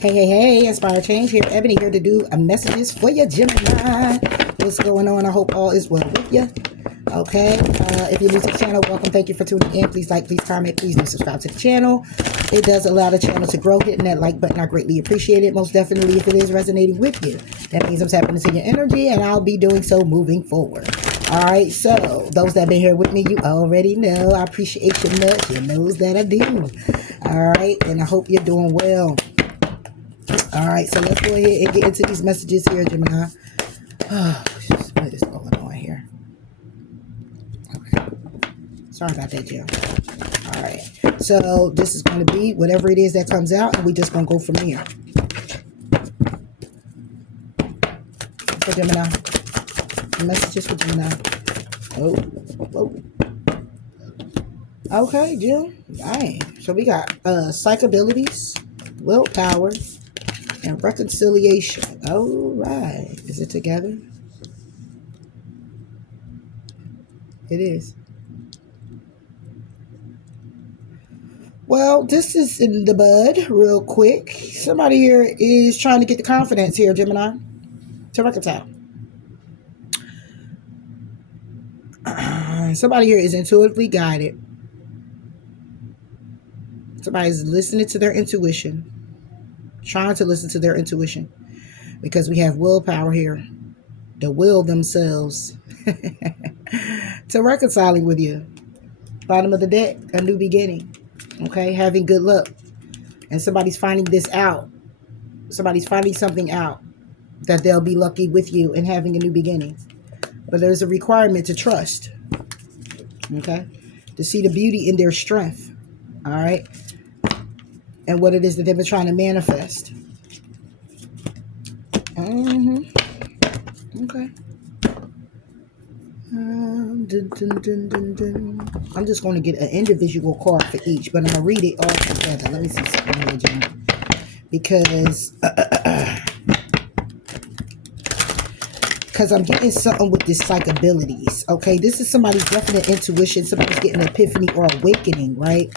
Hey, hey, hey, Inspire Change here. Ebony here to do a messages for your Gemini. What's going on? I hope all is well with you. Okay, if you're new to the channel, welcome. Thank you for tuning in. Please like, please comment, please do subscribe to the channel. It does allow the channel to grow. Hitting that like button, I greatly appreciate it. Most definitely if it is resonating with you. That means I'm tapping into your energy, and I'll be doing so moving forward. All right, so those that have been here with me, you already know I appreciate you much. You knows that I do. All right, and I hope you're doing well. All right, so let's go ahead and get into these messages here, Gemini. Oh, what is going on here? Okay. Sorry about that, Jill. All right. So this is going to be whatever it is that comes out, and we just going to go from here. For Gemini. Messages for Gemini. Oh. Okay, Jill. Dang. So we got psych abilities, willpower, and reconciliation. All right. Is it together? It is. Well, this is in the bud real quick. Somebody here is trying to get the confidence here, Gemini, to reconcile. Somebody here is intuitively guided. Somebody's listening to their intuition. Trying to listen to their intuition, because we have willpower here, the will themselves to reconciling with you. Bottom of the deck, a new beginning. Okay, having good luck, and somebody's finding this out. Somebody's finding something out that they'll be lucky with you and having a new beginning. But there's a requirement to trust. Okay, to see the beauty in their strength. All right. And what it is that they've been trying to manifest. Okay. I'm just going to get an individual card for each, but I'm going to read it all together. Let me see something here, John. Because I'm getting something with this psych abilities. Okay, this is somebody's definite intuition. Somebody's getting an epiphany or awakening, right?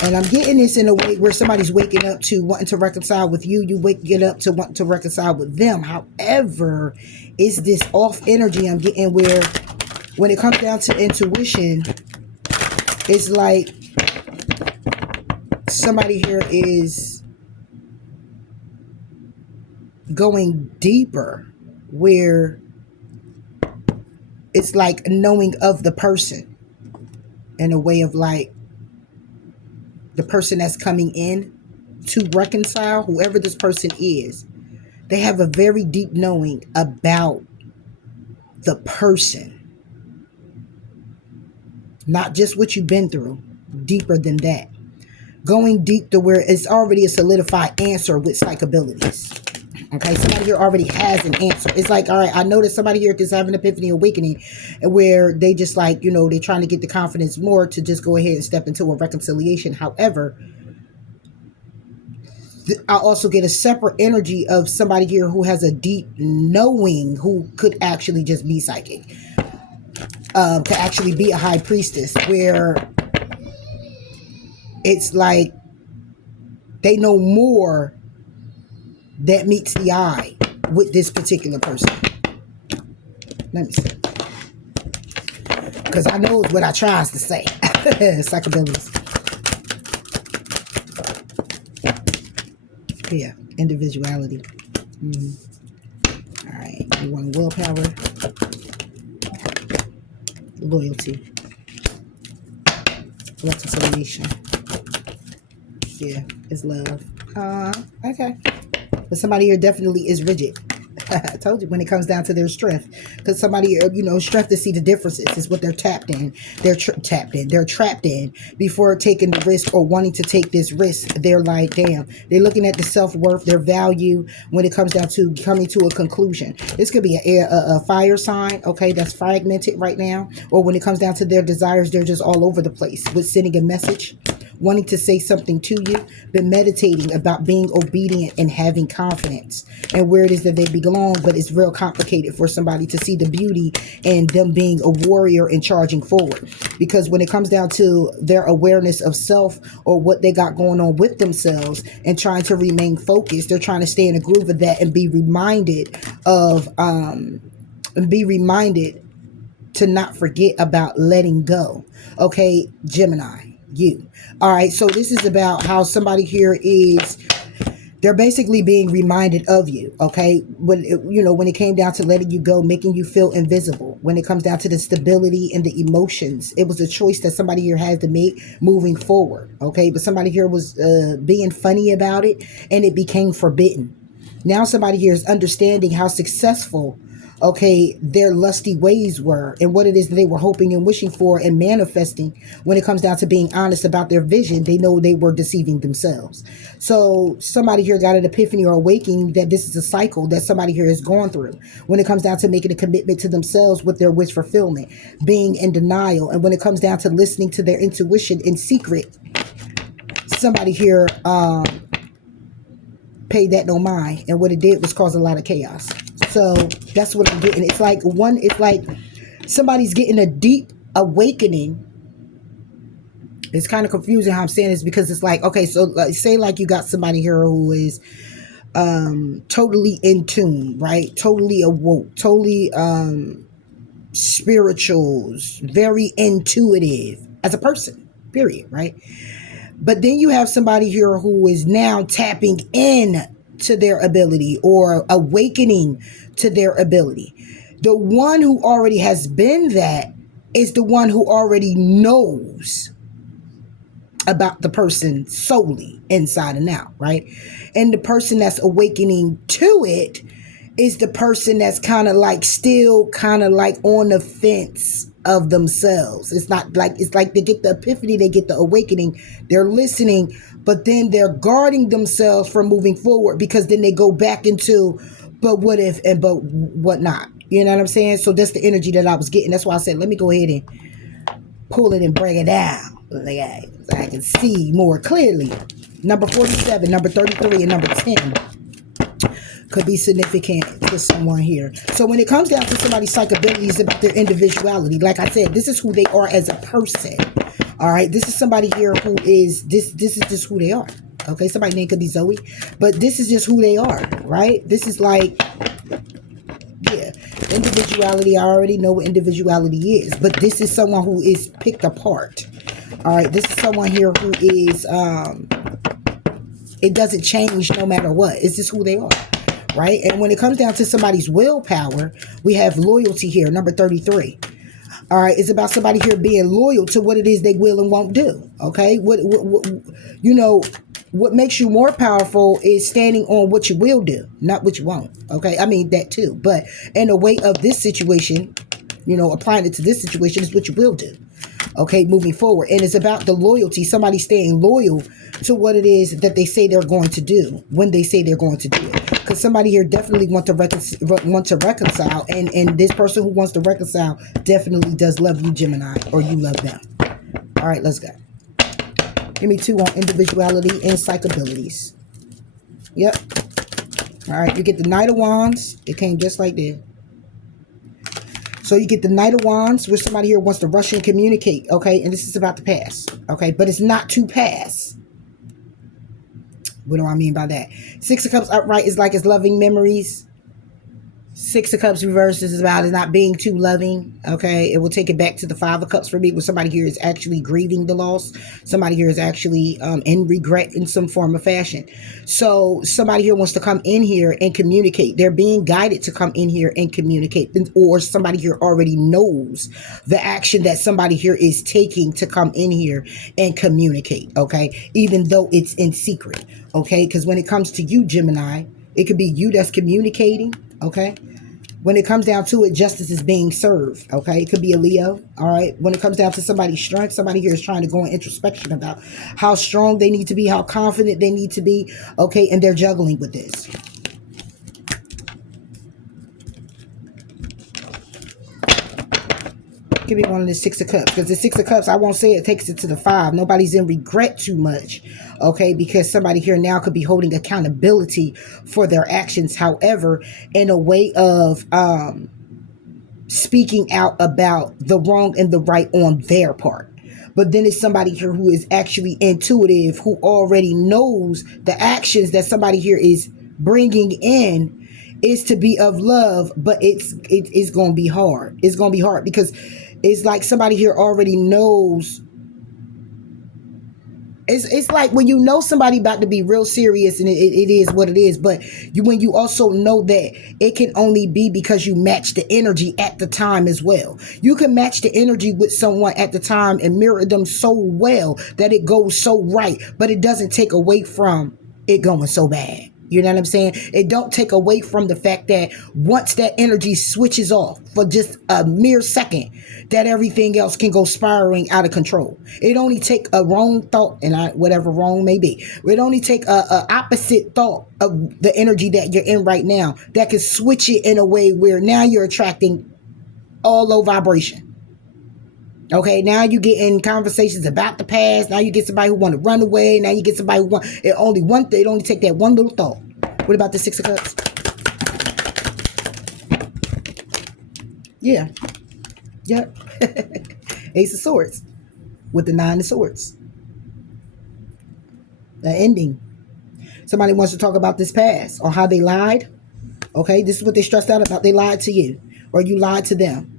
And I'm getting this in a way where somebody's waking up to wanting to reconcile with you. You get up to wanting to reconcile with them. However, it's this off energy I'm getting where when it comes down to intuition, it's like somebody here is going deeper, where it's like knowing of the person in a way of like, the person that's coming in to reconcile, whoever this person is, they have a very deep knowing about the person. Not just what you've been through, deeper than that. Going deep to where it's already a solidified answer with psych abilities. Okay, somebody here already has an answer. It's like, all right, I know that somebody here is having an epiphany awakening where they just like, you know, they're trying to get the confidence more to just go ahead and step into a reconciliation. However, I also get a separate energy of somebody here who has a deep knowing, who could actually just be psychic, to actually be a high priestess, where it's like they know more that meets the eye with this particular person. Let me see. Because I know what I tries to say. Psych abilities. Yeah, individuality. All right, you want willpower, loyalty, reconciliation. Yeah, it's love. Okay. But somebody here definitely is rigid. I told you, when it comes down to their strength, because somebody, you know, strength to see the differences is what they're tapped in. They're They're trapped in before taking the risk or wanting to take this risk. They're like, damn. They're looking at the self-worth, their value when it comes down to coming to a conclusion. This could be a fire sign, okay, that's fragmented right now. Or when it comes down to their desires, they're just all over the place with sending a message. wanting to say something to you, been meditating about being obedient and having confidence and where it is that they belong. But it's real complicated for somebody to see the beauty in them being a warrior and charging forward, because when it comes down to their awareness of self or what they got going on with themselves and trying to remain focused, they're trying to stay in a groove of that and be reminded of to not forget about letting go. Okay, Gemini, you. All right, so this is about how somebody here is, they're basically being reminded of you. Okay, when it came down to letting you go, making you feel invisible, when it comes down to the stability and the emotions, it was a choice that somebody here had to make moving forward. Okay, but somebody here was being funny about it, and it became forbidden. Now somebody here is understanding how successful, okay, their lusty ways were and what it is that they were hoping and wishing for and manifesting. When it comes down to being honest about their vision, they know they were deceiving themselves. So somebody here got an epiphany or awakening that this is a cycle that somebody here is going through. When it comes down to making a commitment to themselves with their wish fulfillment, being in denial, and when it comes down to listening to their intuition in secret, somebody here paid that no mind, and what it did was cause a lot of chaos. So that's what I'm getting. It's like somebody's getting a deep awakening. It's kind of confusing how I'm saying this, because it's like, okay, so say like you got somebody here who is totally in tune, right? Totally awoke, totally spirituals, very intuitive as a person, period, right? But then you have somebody here who is now tapping in to their ability or awakening to their ability. The one who already has been that is the one who already knows about the person solely inside and out, right? And the person that's awakening to it is the person that's kind of like still kind of like on the fence of themselves. It's like they get the epiphany, they get the awakening, they're listening, but then they're guarding themselves from moving forward, because then they go back into, but what if and but what not? You know what I'm saying? So that's the energy that I was getting. That's why I said, let me go ahead and pull it and break it down. Like I can see more clearly. Number 47, number 33, and number 10 could be significant to someone here. So when it comes down to somebody's psychabilities about their individuality, like I said, this is who they are as a person. All right, this is somebody here who is this is just who they are. Okay, somebody's name could be Zoe, but this is just who they are, right? This is like, yeah, individuality. I already know what individuality is, but this is someone who is picked apart. All right, this is someone here who is it doesn't change no matter what. It's just who they are, right? And when it comes down to somebody's willpower, we have loyalty here, number 33. All right, it's about somebody here being loyal to what it is they will and won't do. Okay, what makes you more powerful is standing on what you will do, not what you won't. Okay, I mean that too, but in a way of this situation, applying it to this situation is what you will do. Okay, moving forward. And it's about the loyalty, somebody staying loyal to what it is that they say they're going to do when they say they're going to do it. Because somebody here definitely want to reconcile, and this person who wants to reconcile definitely does love you, Gemini, or you love them. All right, let's go. Give me 2 on individuality and psychabilities. Yep. All right, you get the Knight of Wands. It came just like this. So you get the Knight of Wands, where somebody here wants to rush and communicate, okay? And this is about to pass, okay? But it's not to pass. What do I mean by that? 6 of Cups upright is like it's loving memories. 6 of Cups reversed is about it not being too loving, okay? It will take it back to the 5 of Cups for me, where somebody here is actually grieving the loss. Somebody here is actually in regret in some form of fashion. So somebody here wants to come in here and communicate. They're being guided to come in here and communicate. Or somebody here already knows the action that somebody here is taking to come in here and communicate, okay? Even though it's in secret, okay? Because when it comes to you, Gemini, it could be you that's communicating, okay? When it comes down to it, justice is being served, okay? It could be a Leo, all right? When it comes down to somebody's strength, somebody here is trying to go in introspection about how strong they need to be, how confident they need to be, okay? And they're juggling with this. Give me one of the Six of Cups. Because the Six of Cups, I won't say it takes it to the 5. Nobody's in regret too much. Okay, because somebody here now could be holding accountability for their actions. However, in a way of speaking out about the wrong and the right on their part. But then it's somebody here who is actually intuitive, who already knows the actions that somebody here is bringing in is to be of love, but it's going to be hard. It's going to be hard because it's like somebody here already knows. It's like when you know somebody about to be real serious and it is what it is, but when you also know that it can only be because you match the energy at the time as well. You can match the energy with someone at the time and mirror them so well that it goes so right, but it doesn't take away from it going so bad. You know what I'm saying? It don't take away from the fact that once that energy switches off for just a mere second, that everything else can go spiraling out of control. It only take a wrong thought, and whatever wrong may be, it only take a opposite thought of the energy that you're in right now that can switch it in a way where now you're attracting all low vibration. Okay, now you get in conversations about the past. Now you get somebody who want to run away. Now you get somebody who want it only one thing. It only take that one little thought. What about the Six of Cups? Yeah. Yep. Ace of Swords with the Nine of Swords. The ending. Somebody wants to talk about this past or how they lied. Okay, this is what they stressed out about. They lied to you or you lied to them.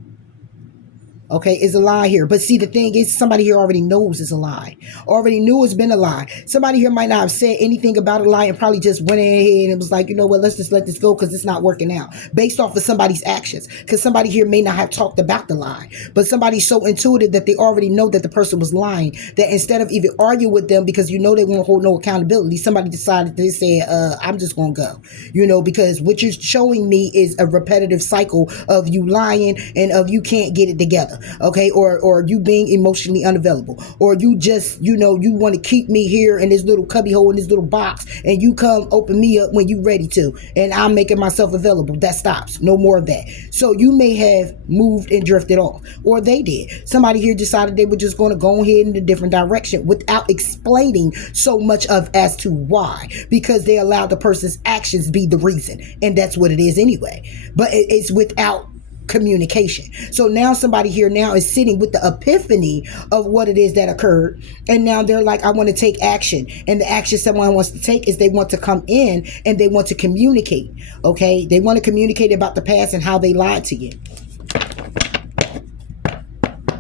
Okay, it's a lie here. But see, the thing is, somebody here already knows it's a lie. Already knew it's been a lie. Somebody here might not have said anything about a lie and probably just went ahead and was like, you know what, let's just let this go because it's not working out. Based off of somebody's actions. Because somebody here may not have talked about the lie. But somebody's so intuitive that they already know that the person was lying. That instead of even arguing with them because you know they won't hold no accountability, somebody decided to say, I'm just going to go. You know, because what you're showing me is a repetitive cycle of you lying and of you can't get it together. Okay, or you being emotionally unavailable, or you just, you know, you want to keep me here in this little cubby hole in this little box, and you come open me up when you ready to, and I'm making myself available. That stops. No more of that. So you may have moved and drifted off, or they did. Somebody here decided they were just going to go ahead in a different direction without explaining so much of as to why, because they allowed the person's actions be the reason, and that's what it is anyway. But it's without communication. So now somebody here now is sitting with the epiphany of what it is that occurred, and now they're like, I want to take action. And the action someone wants to take is they want to come in and they want to communicate. Okay, they want to communicate about the past and how they lied to you,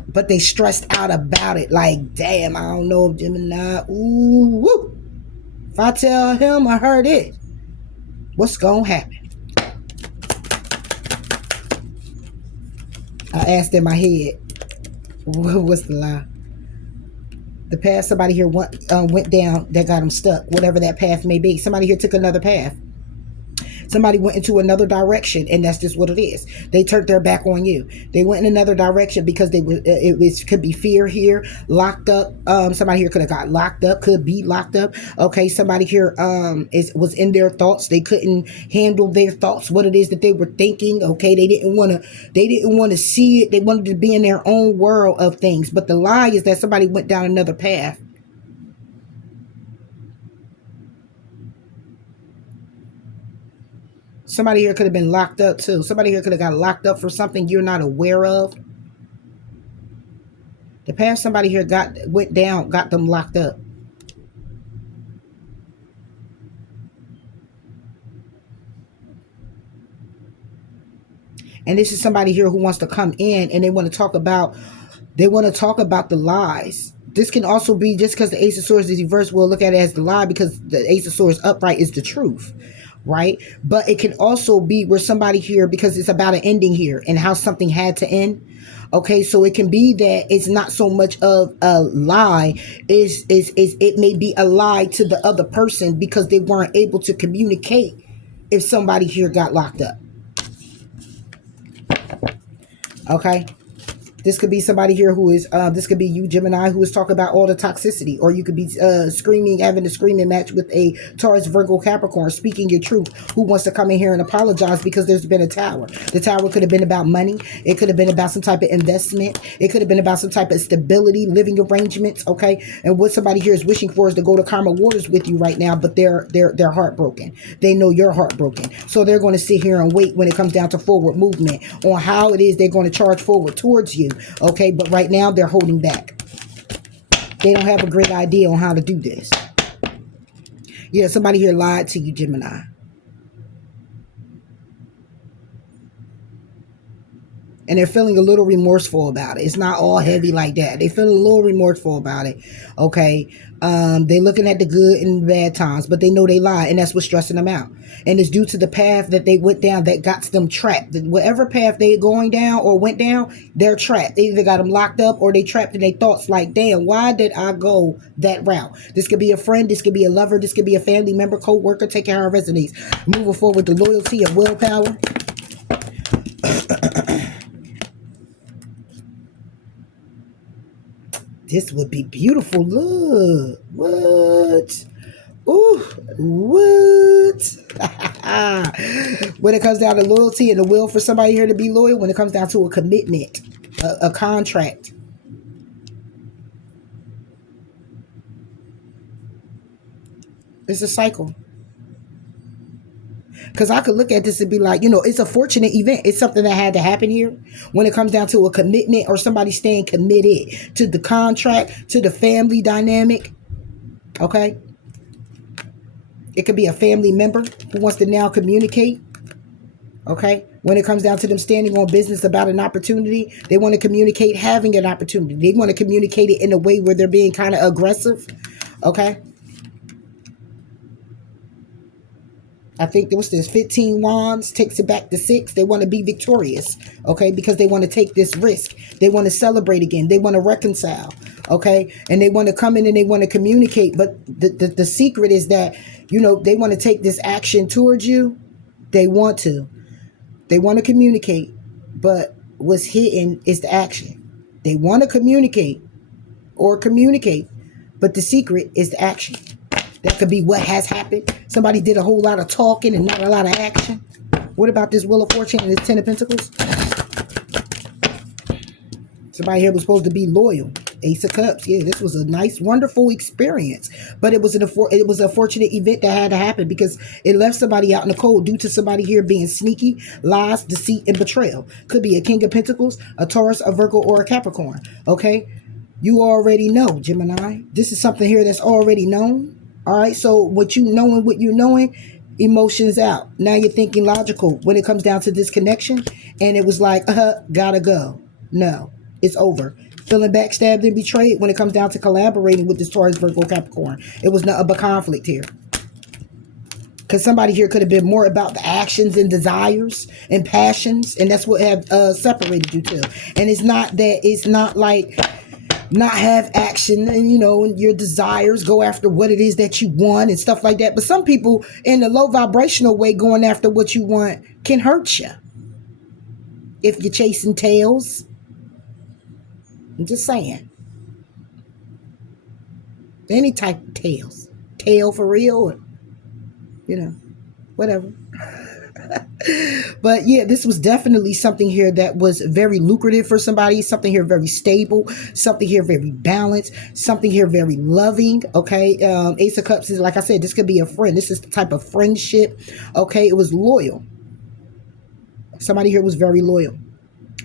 but they stressed out about it. Like, damn, I don't know if Gemini, ooh, woo. If I tell him I heard it, what's gonna happen? I asked in my head, what's the lie? The path somebody here went down that got them stuck, whatever that path may be. Somebody here took another path. Somebody went into another direction, and that's just what it is. They turned their back on you. They went in another direction because could be fear here, locked up. Somebody here could have got locked up, could be locked up. Okay, somebody here was in their thoughts. They couldn't handle their thoughts, what it is that they were thinking. Okay, they didn't want to see it. They wanted to be in their own world of things. But the lie is that somebody went down another path. Somebody here could have been locked up too. Somebody here could have got locked up for something you're not aware of. The path somebody here went down, got them locked up. And this is somebody here who wants to come in and they want to talk about the lies. This can also be just because the Ace of Swords is reversed. We'll look at it as the lie because the Ace of Swords upright is the truth. Right? But it can also be where somebody here, because it's about an ending here and how something had to end. Okay, so it can be that it's not so much of a lie, it may be a lie to the other person because they weren't able to communicate if somebody here got locked up. Okay, This could be somebody here who is, this could be you, Gemini, who is talking about all the toxicity. Or you could be screaming, having a screaming match with a Taurus, Virgo, Capricorn, speaking your truth, who wants to come in here and apologize because there's been a tower. The tower could have been about money. It could have been about some type of investment. It could have been about some type of stability, living arrangements, okay? And what somebody here is wishing for is to go to karma waters with you right now, but they're heartbroken. They know you're heartbroken. So they're going to sit here and wait when it comes down to forward movement on how it is they're going to charge forward towards you. Okay, but right now they're holding back. They don't have a great idea on how to do this. Yeah, somebody here lied to you, Gemini. And they're feeling a little remorseful about it. It's not all heavy like that. They're feeling a little remorseful about it. Okay. They're looking at the good and bad times, but they know they lied, and that's what's stressing them out. And it's due to the path that they went down that got them trapped. Whatever path they're going down or went down, they're trapped. They either got them locked up or they trapped in their thoughts like, damn, why did I go that route? This could be a friend. This could be a lover. This could be a family member, co-worker. Take care of resonates. Moving forward, the loyalty and willpower. This would be beautiful. Look. What? Ooh, what? When it comes down to loyalty and the will for somebody here to be loyal, when it comes down to a commitment, a contract. It's a cycle. Because I could look at this and be like, it's a fortunate event. It's something that had to happen here. When it comes down to a commitment or somebody staying committed to the contract, to the family dynamic. Okay. It could be a family member who wants to now communicate. Okay. When it comes down to them standing on business about an opportunity, they want to communicate having an opportunity. They want to communicate it in a way where they're being kind of aggressive. Okay. I think what's this? 15 wands takes it back to 6. They want to be victorious, okay? Because they want to take this risk. They want to celebrate again. They want to reconcile, okay? And they want to come in and they want to communicate. But the secret is that, they want to take this action towards you. They want to. They want to communicate. But what's hidden is the action. They want to communicate or communicate. But the secret is the action. That could be what has happened. Somebody did a whole lot of talking and not a lot of action. What about this Wheel of Fortune and this 10 of Pentacles? Somebody here was supposed to be loyal. Ace of Cups. Yeah, this was a nice, wonderful experience. But it was a fortunate event that had to happen because it left somebody out in the cold due to somebody here being sneaky, lies, deceit, and betrayal. Could be a King of Pentacles, a Taurus, a Virgo, or a Capricorn. Okay? You already know, Gemini. This is something here that's already known. All right, so what you knowing, emotions out. Now you're thinking logical when it comes down to this connection. And it was like, gotta go. No, it's over. Feeling backstabbed and betrayed when it comes down to collaborating with this Taurus, Virgo, Capricorn. It was not a conflict here. Because somebody here could have been more about the actions and desires and passions. And that's what have separated you two. And it's not like not have action and and your desires, go after what it is that you want and stuff like that. But some people in the low vibrational way going after what you want can hurt you if you're chasing tails. I'm just saying, any type of tail for real, or whatever. But yeah, this was definitely something here that was very lucrative for somebody, something here very stable, something here very balanced, something here very loving. Okay. Ace of Cups is, like I said, this could be a friend. This is the type of friendship. Okay. It was loyal. Somebody here was very loyal,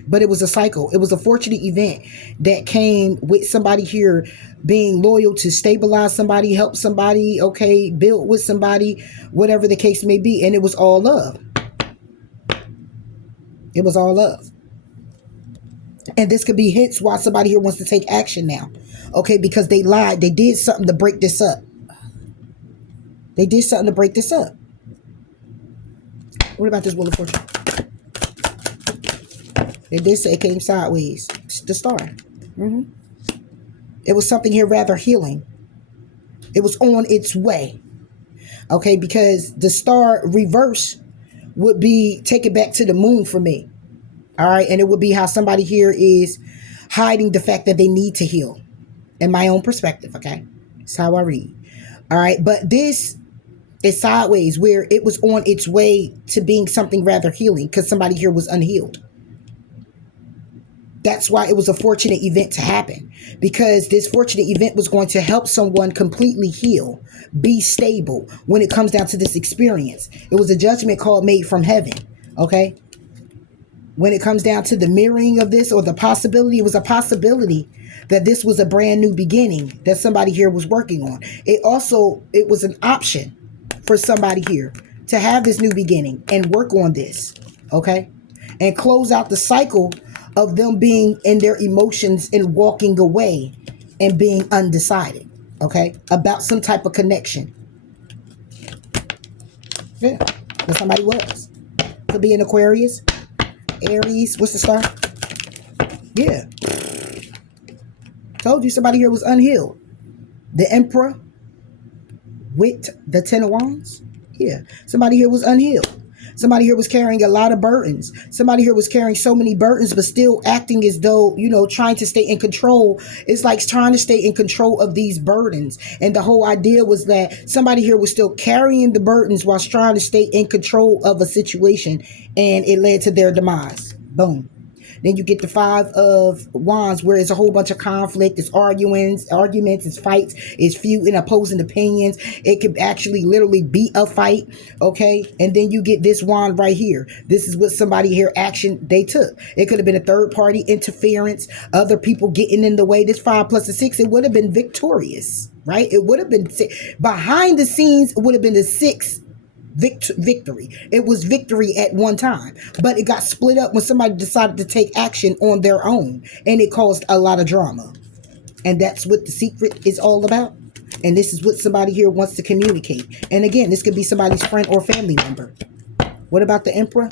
but it was a cycle. It was a fortunate event that came with somebody here being loyal to stabilize somebody, help somebody, okay, build with somebody, whatever the case may be. And it was all love. It was all love. And this could be hits why somebody here wants to take action now. Okay, because they lied. They did something to break this up. They did something to break this up. What about this Wheel of Fortune? They did say it came sideways. It's the star. It was something here rather healing. It was on its way. Okay, because the star reverse would be take it back to the moon for me. All right, and it would be how somebody here is hiding the fact that they need to heal. In my own perspective, okay? That's how I read. All right, but this is sideways, where it was on its way to being something rather healing because somebody here was unhealed. That's why it was a fortunate event to happen, because this fortunate event was going to help someone completely heal, be stable when it comes down to this experience. It was a judgment call made from heaven, okay? When it comes down to the mirroring of this, or the possibility, it was a possibility that this was a brand new beginning that somebody here was working on. It was an option for somebody here to have this new beginning and work on this, okay? And close out the cycle of them being in their emotions and walking away and being undecided, okay, about some type of connection. Yeah, but somebody was. Could be an Aquarius, Aries. What's the star? Yeah. Told you somebody here was unhealed. The Emperor with the Ten of Wands. Yeah. Somebody here was unhealed. Somebody here was carrying a lot of burdens. Somebody here was carrying so many burdens, but still acting as though, trying to stay in control. It's like trying to stay in control of these burdens. And the whole idea was that somebody here was still carrying the burdens whilst trying to stay in control of a situation. And it led to their demise. Boom. Then you get the Five of Wands, where it's a whole bunch of conflict. It's arguments, it's fights, it's feud and opposing opinions. It could actually literally be a fight, okay? And then you get this wand right here. This is what somebody here action they took. It could have been a third party interference, other people getting in the way. This 5 plus a 6, it would have been victorious, right? It would have been behind the scenes. It would have been the 6 victory. It was victory at one time, but it got split up when somebody decided to take action on their own, and it caused a lot of drama. And that's what the secret is all about. And this is what somebody here wants to communicate. And again, this could be somebody's friend or family member. What about the Emperor?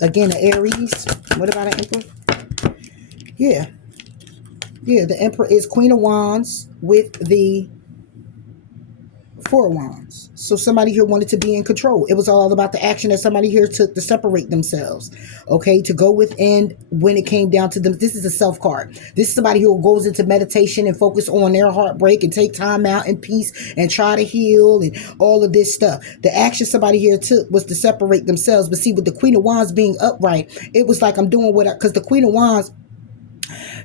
Again, the Aries. What about an Emperor? Yeah, the Emperor is Queen of Wands with the 4 of Wands. So somebody here wanted to be in control. It was all about the action that somebody here took to separate themselves, okay, to go within when it came down to them. This is a self card. This is somebody who goes into meditation and focus on their heartbreak and take time out in peace and try to heal and all of this stuff. The action somebody here took was to separate themselves. But see, with the Queen of Wands being upright, it was like, I'm doing what because the Queen of Wands,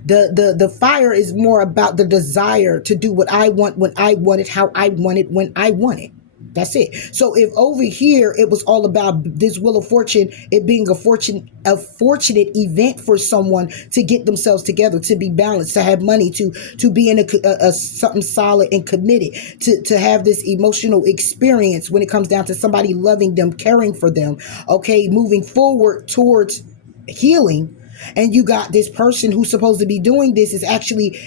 the fire is more about the desire to do what I want, when I want it, how I want it, when I want it. That's it. So if over here it was all about this Wheel of Fortune, it being a fortunate event for someone to get themselves together, to be balanced, to have money, to be in a something solid and committed, to have this emotional experience when it comes down to somebody loving them, caring for them, okay, moving forward towards healing. And you got this person who's supposed to be doing this is actually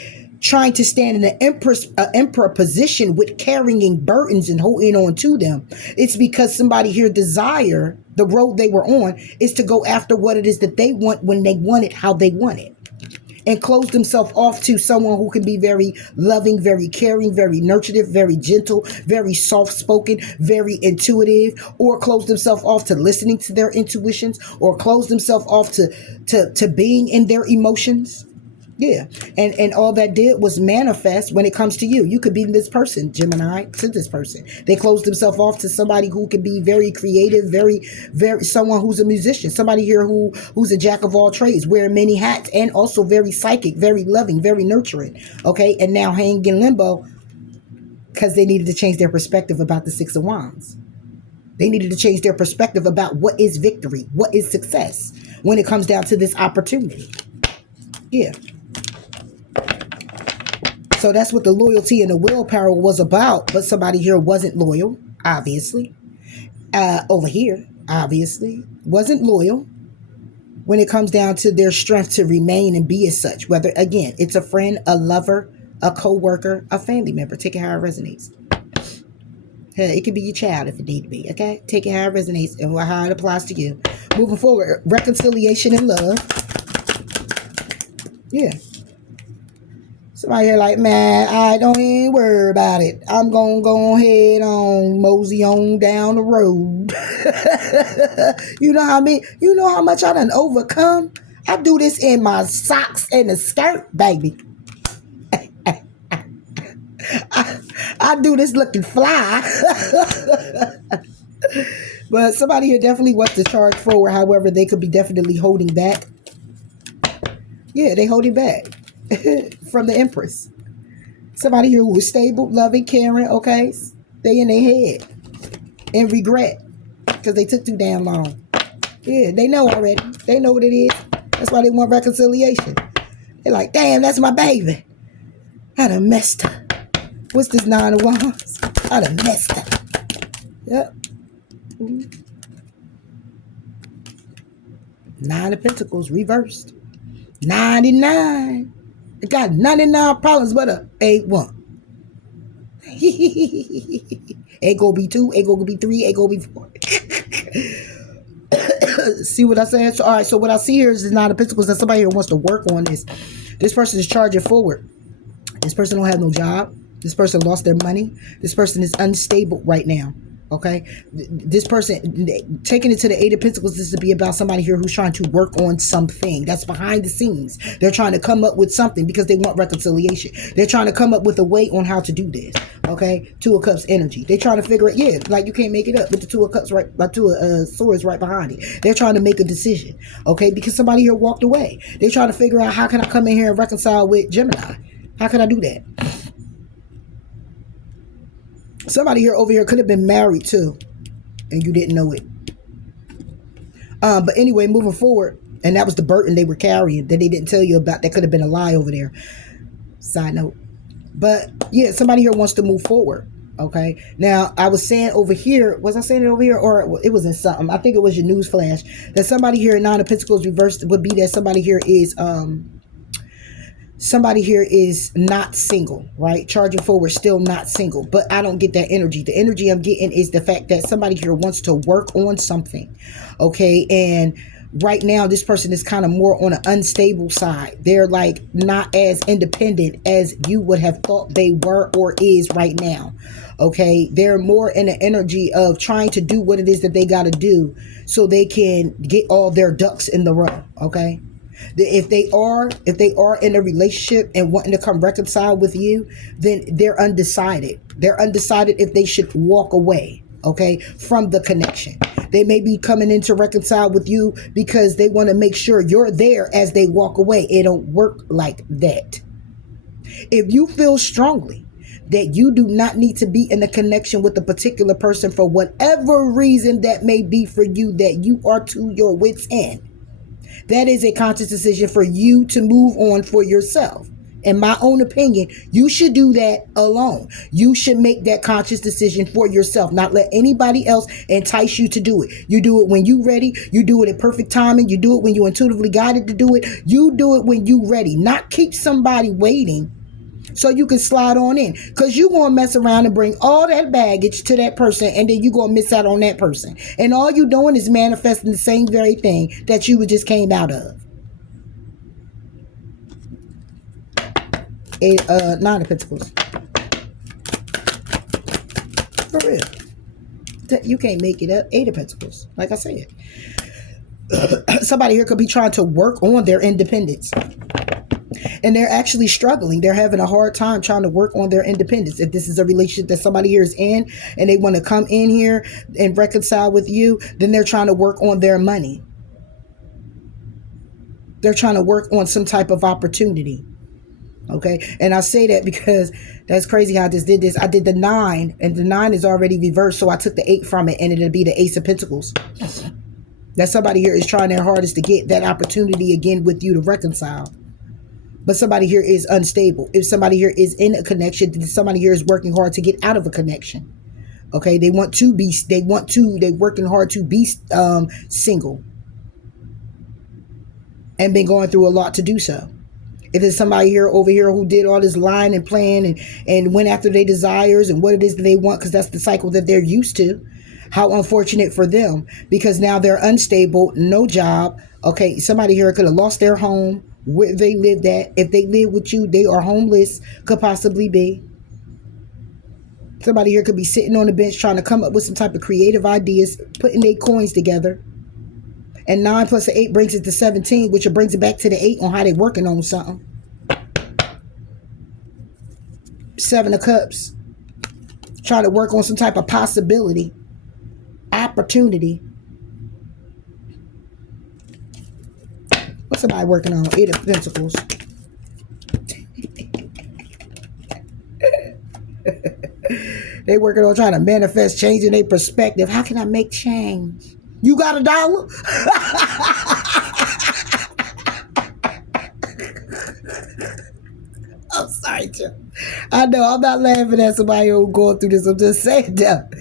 trying to stand in an emperor position with carrying burdens and holding on to them. It's because somebody here desire the road they were on is to go after what it is that they want, when they want it, how they want it, and close themselves off to someone who can be very loving, very caring, very nurturing, very gentle, very soft-spoken, very intuitive, or close themselves off to listening to their intuitions, or close themselves off to being in their emotions. Yeah. And all that did was manifest when it comes to you. You could be this person, Gemini, to this person. They closed themselves off to somebody who could be very creative, very, someone who's a musician, somebody here who's a jack of all trades, wearing many hats, and also very psychic, very loving, very nurturing. Okay. And now hang in limbo because they needed to change their perspective about the 6 of Wands. They needed to change their perspective about what is victory, what is success when it comes down to this opportunity. Yeah. So that's what the loyalty and the willpower was about. But somebody here wasn't loyal, obviously. Over here, obviously, wasn't loyal when it comes down to their strength to remain and be as such. Whether, again, it's a friend, a lover, a co-worker, a family member. Take it how it resonates. It could be your child if it need to be, okay? Take it how it resonates and how it applies to you. Moving forward, reconciliation and love. Yeah. Somebody here like, man, I don't even worry about it. I'm going to go ahead on mosey on down the road. You know how much I done overcome? I do this in my socks and a skirt, baby. I do this looking fly. But somebody here definitely wants to charge forward. However, they could be definitely holding back. Yeah, they holding back from the Empress. Somebody here who is stable, loving, caring, okay? They in their head and regret because they took too damn long. Yeah, they know already. They know what it is. That's why they want reconciliation. They're like, damn, that's my baby. I done messed her. What's this 9 of Wands? I done messed her. Yep. 9 of Pentacles reversed. 99. I got 99 problems but a 8-1. It gonna be 2, it gonna be 3, it gonna be 4. See what I said? So, all right, so what I see here is the 9 of Pentacles, that somebody here wants to work on this. This person is charging forward. This person don't have no job. This person lost their money. This person is unstable right now. Okay, this person taking it to the 8 of Pentacles. This is to be about somebody here who's trying to work on something that's behind the scenes. They're trying to come up with something because they want reconciliation. They're trying to come up with a way on how to do this. Okay, 2 of Cups energy. They're trying to figure it. Yeah, like you can't make it up with the 2 of Cups right, 2 of Swords right behind it. They're trying to make a decision. Okay, because somebody here walked away. They're trying to figure out, how can I come in here and reconcile with Gemini? How can I do that? Somebody here over here could have been married too, and you didn't know it. But anyway, moving forward, and that was the burden they were carrying that they didn't tell you about. That could have been a lie over there. Side note. But yeah, somebody here wants to move forward. Okay. Now, I was saying over here, was I saying it over here, or it was in something? I think it was your news flash that somebody here in 9 of Pentacles reversed would be that somebody here is not single, right? Charging forward, still not single. But I don't get that energy. The energy I'm getting is the fact that somebody here wants to work on something. Okay. And right now, this person is kind of more on an unstable side. They're like not as independent as you would have thought they were or is right now. Okay. They're more in the energy of trying to do what it is that they got to do so they can get all their ducks in the row. Okay. If they are in a relationship and wanting to come reconcile with you, then they're undecided. They're undecided if they should walk away, okay, from the connection. They may be coming in to reconcile with you because they want to make sure you're there as they walk away. It don't work like that. If you feel strongly that you do not need to be in a connection with a particular person for whatever reason that may be for you, that you are to your wits' end, that is a conscious decision for you to move on for yourself. In my own opinion, you should do that alone. You should make that conscious decision for yourself, not let anybody else entice you to do it. You do it when you're ready. You do it at perfect timing. You do it when you're intuitively guided to do it. You do it when you're ready, not keep somebody waiting so you can slide on in, because you're going to mess around and bring all that baggage to that person, and then you're going to miss out on that person. And all you're doing is manifesting the same very thing that you just came out of. 9 of Pentacles. For real. You can't make it up. 8 of Pentacles. Like I said. Somebody here could be trying to work on their independence. And they're actually struggling. They're having a hard time trying to work on their independence. If this is a relationship that somebody here is in and they want to come in here and reconcile with you, then they're trying to work on their money. They're trying to work on some type of opportunity. Okay. And I say that because that's crazy how I just did this. I did the 9 and the 9 is already reversed. So I took the 8 from it and it'll be the Ace of Pentacles. That somebody here is trying their hardest to get that opportunity again with you to reconcile. But somebody here is unstable. If somebody here is in a connection, then somebody here is working hard to get out of a connection. Okay, they're working hard to be single. And been going through a lot to do so. If there's somebody here over here who did all this lying and playing and went after their desires and what it is that they want, because that's the cycle that they're used to. How unfortunate for them, because now they're unstable, no job. Okay, somebody here could have lost their home, where they lived at. If they live with you, they are homeless, could possibly be. Somebody here could be sitting on the bench trying to come up with some type of creative ideas, putting their coins together. And 9 plus the 8 brings it to 17, which brings it back to the 8 on how they working on something. 7 of Cups. Trying to work on some type of possibility. Opportunity. What's somebody working on? 8 of Pentacles. They working on trying to manifest changing their perspective. How can I make change? You got $1? I'm sorry, Jim. I know I'm not laughing at somebody who's going through this. I'm just saying that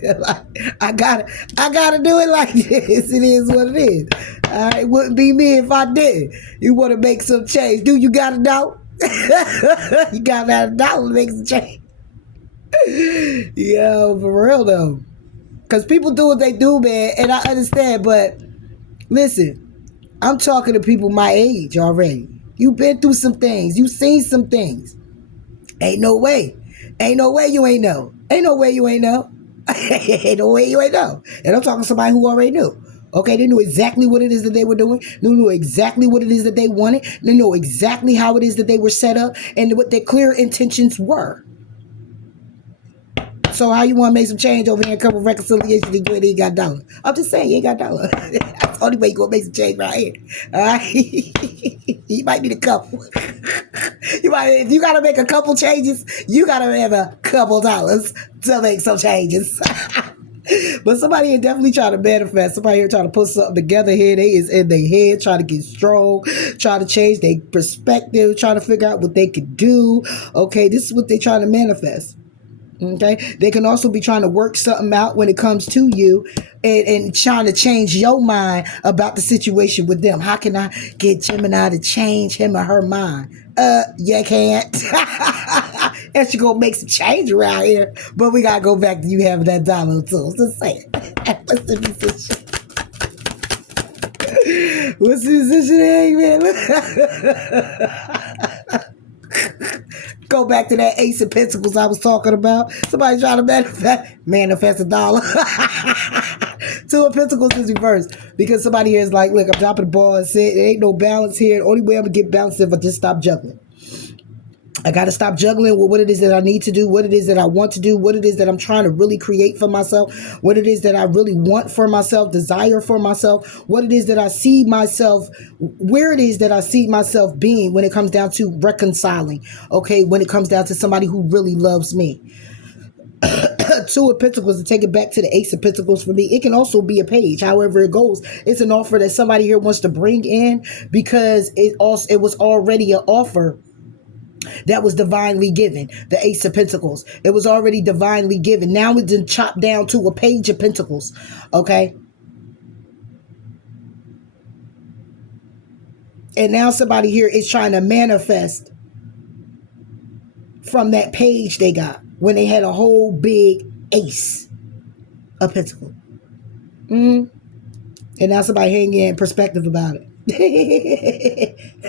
I gotta do it like this. It is what it is. It wouldn't be me if I didn't. You want to make some change? Do you got $1? You got $1 to make some change. Yo, for real though. Because people do what they do, man, and I understand, but listen, I'm talking to people my age already. You've been through some things. You've seen some things. Ain't no way. Ain't no way you ain't know. Ain't no way you ain't know. Ain't no way you ain't know. And I'm talking to somebody who already knew. Okay, they knew exactly what it is that they were doing. They knew exactly what it is that they wanted. They knew exactly how it is that they were set up and what their clear intentions were. So how you want to make some change over here and come with reconciliation and you ain't got $1? I'm just saying, you ain't got $1. That's the only way you going to make some change right here. All right? You might need a couple. If you got to make a couple changes, you got to have a couple dollars to make some changes. But somebody here definitely trying to manifest. Somebody here trying to put something together here. They is in their head trying to get strong, trying to change their perspective, trying to figure out what they could do. Okay, this is what they trying to manifest. Okay, they can also be trying to work something out when it comes to you and trying to change your mind about the situation with them. How can I get Gemini to change him or her mind? You can't. And she gonna make some change around here, but we gotta go back to you having that dollar too. Just saying. What's the position, man? Go back to that Ace of Pentacles I was talking about. Somebody trying to manifest $1. 2 of Pentacles is reversed because somebody here is like, look, I'm dropping the ball and said there ain't no balance here. The only way I'm gonna get balance is if I just stop juggling. I got to stop juggling with what it is that I need to do, what it is that I want to do, what it is that I'm trying to really create for myself, what it is that I really want for myself, desire for myself, what it is that I see myself, where it is that I see myself being when it comes down to reconciling, okay, when it comes down to somebody who really loves me. 2 of Pentacles, to take it back to the Ace of Pentacles for me, it can also be a page. However it goes, it's an offer that somebody here wants to bring in because it was already an offer that was divinely given. The Ace of Pentacles, it was already divinely given. Now it's been chopped down to a page of Pentacles. Okay, and now somebody here is trying to manifest from that page they got when they had a whole big Ace of Pentacles. And now somebody hanging in perspective about it.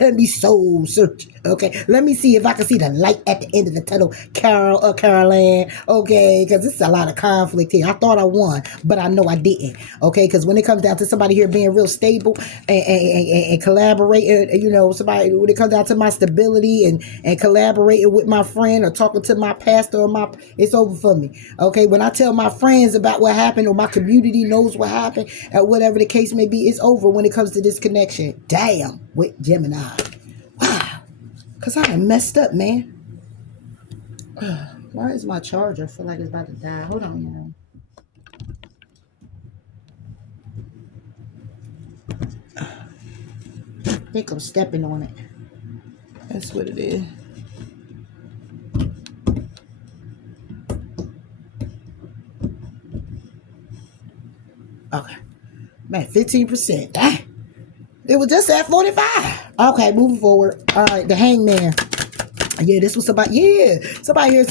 Let me soul search. Okay, let me see if I can see the light at the end of the tunnel, Caroline. Okay, because it's a lot of conflict here. I thought I won, but I know I didn't. Okay, because when it comes down to somebody here being real stable and collaborating, you know, somebody when it comes down to my stability and collaborating with my friend or talking to my pastor or it's over for me. Okay, when I tell my friends about what happened or my community knows what happened, or whatever the case may be, it's over when it comes to this connection. Damn, with Gemini. Wow. Because I am messed up, man. Why is my charger? I feel like it's about to die. Hold on, y'all. I think I'm stepping on it. That's what it is. Okay. Man, 15%. Dang. It was just at 45. Okay, moving forward. All right, the Hangman. Yeah, this was somebody. Yeah, somebody here.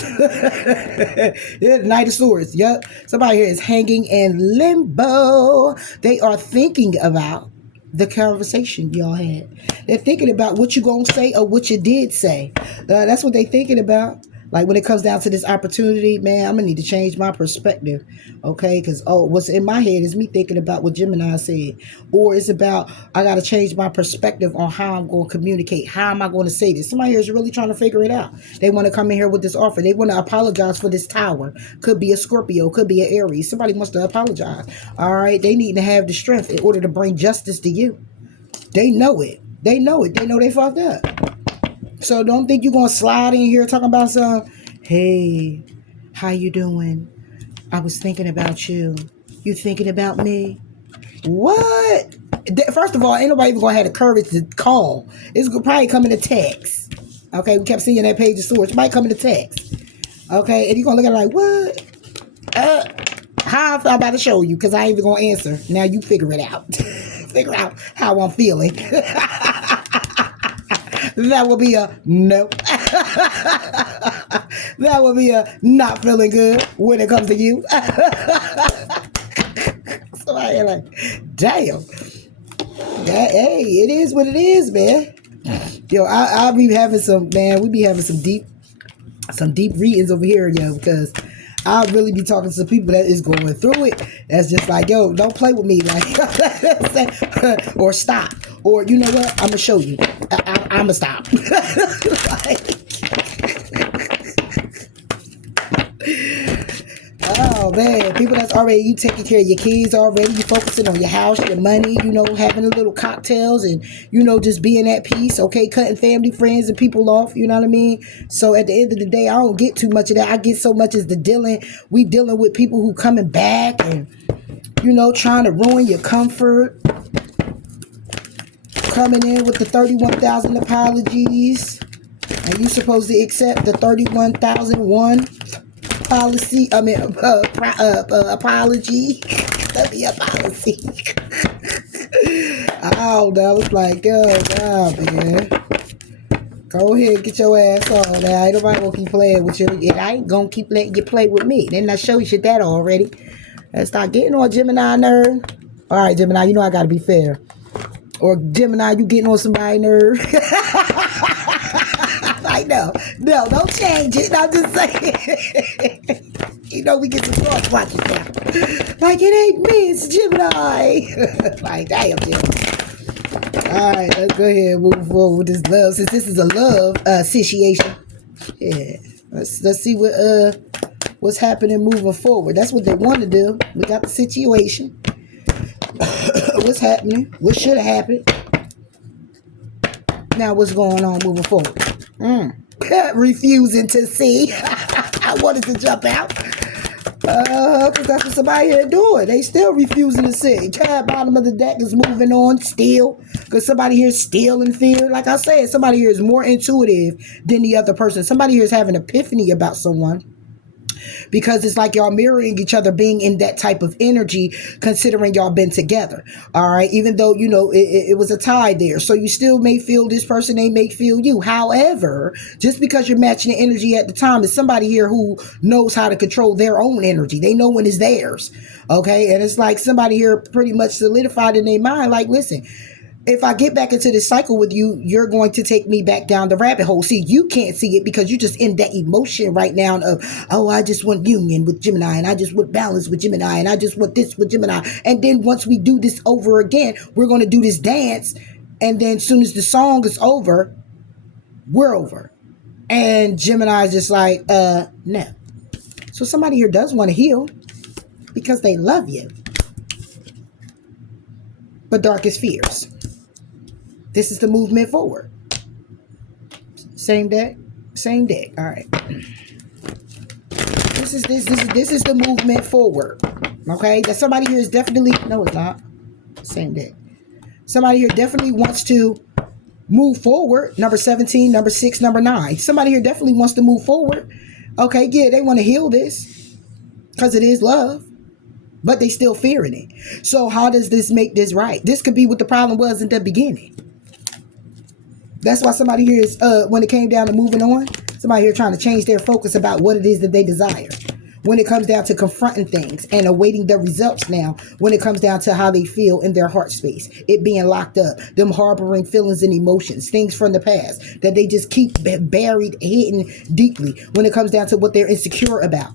Yeah, the Knight of Swords. Yep. Somebody here is hanging in limbo. They are thinking about the conversation y'all had. They're thinking about what you gonna say or what you did say. That's what they're thinking about. Like when it comes down to this opportunity, man, I'm gonna need to change my perspective, okay? Because what's in my head is me thinking about what Gemini said, or it's about I gotta change my perspective on how I'm going to communicate. How am I going to say this? Somebody here is really trying to figure it out. They want to come in here with this offer. They want to apologize for this tower. Could be a Scorpio, could be an Aries. Somebody wants to apologize. All right, they need to have the strength in order to bring justice to you. They know it. They know it. They know they fucked up. So don't think you're going to slide in here talking about some, hey, how you doing? I was thinking about you. You thinking about me? What? First of all, ain't nobody even going to have the courage to call. It's probably coming to text. Okay, we kept seeing that Page of Swords. It might come in the text. Okay, and you're going to look at it like, what? How I'm about to show you, because I ain't even going to answer. Now you figure it out. Figure out how I'm feeling. That will be a no. That will be a not feeling good when it comes to you. So I ain't like, damn. Hey, it is what it is, man. Yo, I'll be having some, man, we be having some deep readings over here, yo, because I'll really be talking to some people that is going through it. That's just like, yo, don't play with me. Like, or stop. Or, you know what? I'm going to show you. I'm going to stop. Oh, man. People that's already, you taking care of your kids already. You focusing on your house, your money, you know, having a little cocktails and, you know, just being at peace, okay? Cutting family, friends, and people off, you know what I mean? So at the end of the day, I don't get too much of that. I get so much as we dealing with people who coming back and, you know, trying to ruin your comfort. Coming in with the 31,000 apologies. And you supposed to accept the 31,001 policy. I mean, apology. Let me apology. Oh, that was like, oh, man. Go ahead and get your ass on. Now, ain't nobody gonna keep playing with you. And I ain't gonna keep letting you play with me. Didn't I show you that already? Let's start getting on Gemini nerve. All right, Gemini, you know I gotta be fair. Or Gemini, you getting on somebody's nerve. Like, no, don't change it. I'm just saying. You know, we get some cross watches now. Like, it ain't me, it's Gemini. Like, damn, Gemini. All right, let's go ahead and move forward with this love. Since this is a love situation. Yeah. Let's see what's happening moving forward. That's what they want to do. We got the situation. What's happening? What should have happened? Now what's going on moving forward? Refusing to see. I wanted to jump out. Because that's what somebody here doing. They still refusing to see. Tab bottom of the deck is moving on still. Because somebody here is still in fear. Like I said, somebody here is more intuitive than the other person. Somebody here is having an epiphany about someone. Because it's like y'all mirroring each other, being in that type of energy, considering y'all been together. All right. Even though, you know, it was a tie there. So you still may feel this person, they may feel you. However, just because you're matching the energy at the time, is somebody here who knows how to control their own energy. They know when it's theirs. Okay. And it's like somebody here pretty much solidified in their mind. Like, listen, if I get back into this cycle with you, you're going to take me back down the rabbit hole. See, you can't see it because you're just in that emotion right now of, oh, I just want union with Gemini, and I just want balance with Gemini, and I just want this with Gemini. And then once we do this over again, we're going to do this dance. And then as soon as the song is over, we're over. And Gemini is just like, no. So somebody here does want to heal because they love you. But darkest fears. This is the movement forward. Same deck. All right. This is the movement forward. Okay? That somebody here is definitely, no, it's not. Same deck. Somebody here definitely wants to move forward. Number 17, number 6, number 9. Somebody here definitely wants to move forward. Okay, yeah, they want to heal this because it is love. But they still fearing it. So how does this make this right? This could be what the problem was in the beginning. That's why somebody here is, when it came down to moving on, somebody here trying to change their focus about what it is that they desire. when it comes down to confronting things and awaiting the results now, when it comes down to how they feel in their heart space, it being locked up, them harboring feelings and emotions, things from the past that they just keep buried, hidden deeply, when it comes down to what they're insecure about.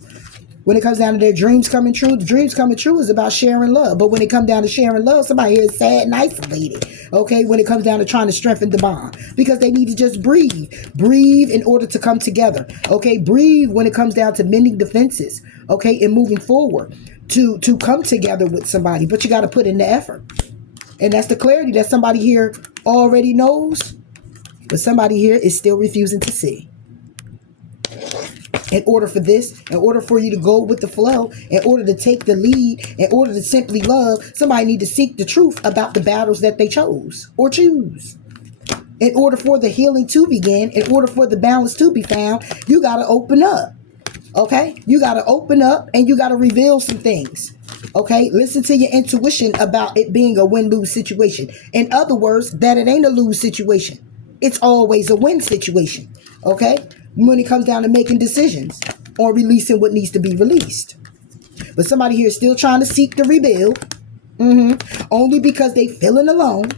When it comes down to their dreams coming true, the dreams coming true is about sharing love. But when it comes down to sharing love, somebody here is sad and isolated. Okay, when it comes down to trying to strengthen the bond, because they need to just breathe. Breathe in order to come together. Okay, breathe when it comes down to mending defenses. Okay, and moving forward to come together with somebody. But you got to put in the effort. And that's the clarity that somebody here already knows, but somebody here is still refusing to see. In order for you to go with the flow, in order to take the lead, in order to simply love, somebody need to seek the truth about the battles that they chose or choose. In order for the healing to begin, in order for the balance to be found, you got to open up. Okay? You got to open up and you got to reveal some things. Okay? Listen to your intuition about it being a win-lose situation. In other words, that it ain't a lose situation. It's always a win situation. Okay? When it comes down to making decisions or releasing what needs to be released. But somebody here is still trying to seek to rebuild. Only because they feeling alone.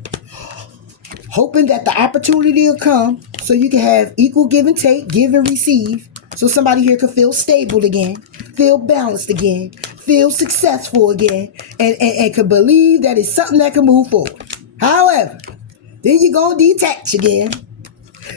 Hoping that the opportunity will come so you can have equal give and take, give and receive. So somebody here can feel stable again, feel balanced again, feel successful again, and can believe that it's something that can move forward. However, then you're going to detach again.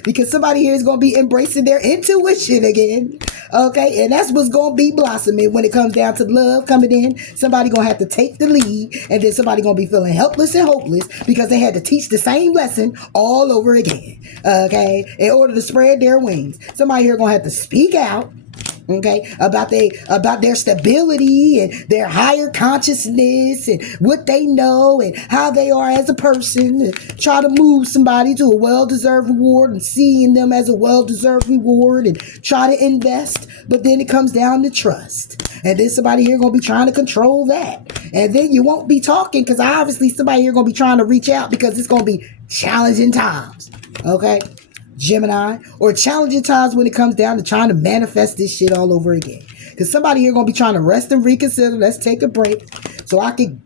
Because somebody here is going to be embracing their intuition again. Okay, and that's what's going to be blossoming when it comes down to love coming in. Somebody going to have to take the lead, and then somebody going to be feeling helpless and hopeless because they had to teach the same lesson all over again. Okay, in order to spread their wings. Somebody here going to have to speak out. Okay, about their stability and their higher consciousness and what they know and how they are as a person, and try to move somebody to a well-deserved reward and seeing them as a well-deserved reward and try to invest. But then it comes down to trust, and then somebody here gonna be trying to control that, and then you won't be talking because obviously somebody here gonna be trying to reach out because it's gonna be challenging times. Okay, Gemini, or challenging times when it comes down to trying to manifest this shit all over again. Because somebody here going to be trying to rest and reconsider. Let's take a break so I can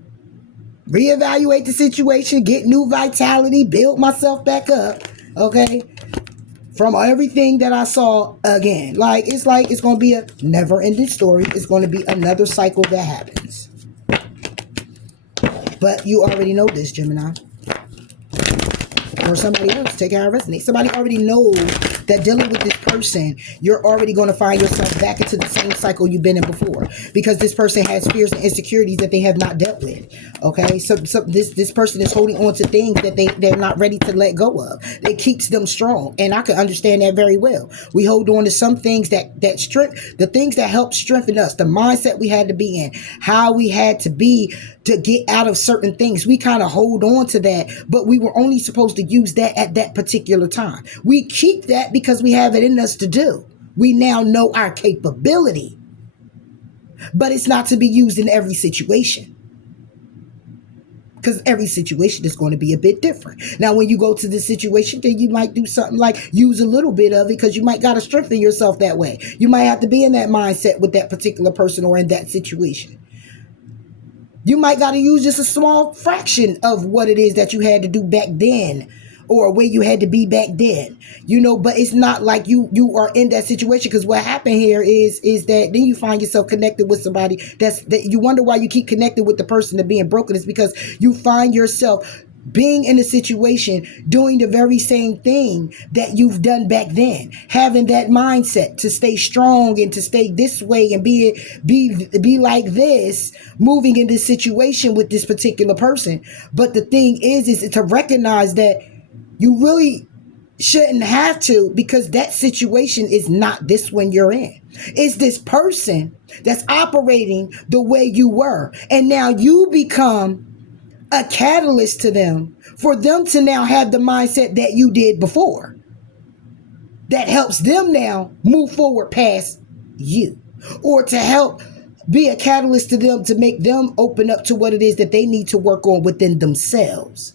reevaluate the situation, get new vitality, build myself back up, okay, from everything that I saw again. It's going to be a never-ending story. It's going to be another cycle that happens. But you already know this, Gemini. Or somebody else, take how it resonates. Somebody already knows that dealing with this person, you're already going to find yourself back into the same cycle you've been in before, because this person has fears and insecurities that they have not dealt with. Okay, so this person is holding on to things that they're not ready to let go of. It keeps them strong, and I can understand that very well. We hold on to some things that strength, the things that help strengthen us, the mindset we had to be in, how we had to be to get out of certain things. We kind of hold on to that, but we were only supposed to use that at that particular time. We keep that because we have it in us to do. We now know our capability, but it's not to be used in every situation, because every situation is going to be a bit different. Now, when you go to this situation, then you might do something like use a little bit of it, because you might got to strengthen yourself that way. You might have to be in that mindset with that particular person or in that situation. You might got to use just a small fraction of what it is that you had to do back then, or where you had to be back then, but it's not like you are in that situation. Because what happened here is that then you find yourself connected with somebody that you wonder why you keep connected with the person that being broken. Is because you find yourself being in a situation doing the very same thing that you've done back then, having that mindset to stay strong and to stay this way and be like this, moving in this situation with this particular person. But the thing is to recognize that you really shouldn't have to, because that situation is not this one you're in. It's this person that's operating the way you were, and now you become a catalyst to them, for them to now have the mindset that you did before, that helps them now move forward past you, or to help be a catalyst to them, to make them open up to what it is that they need to work on within themselves.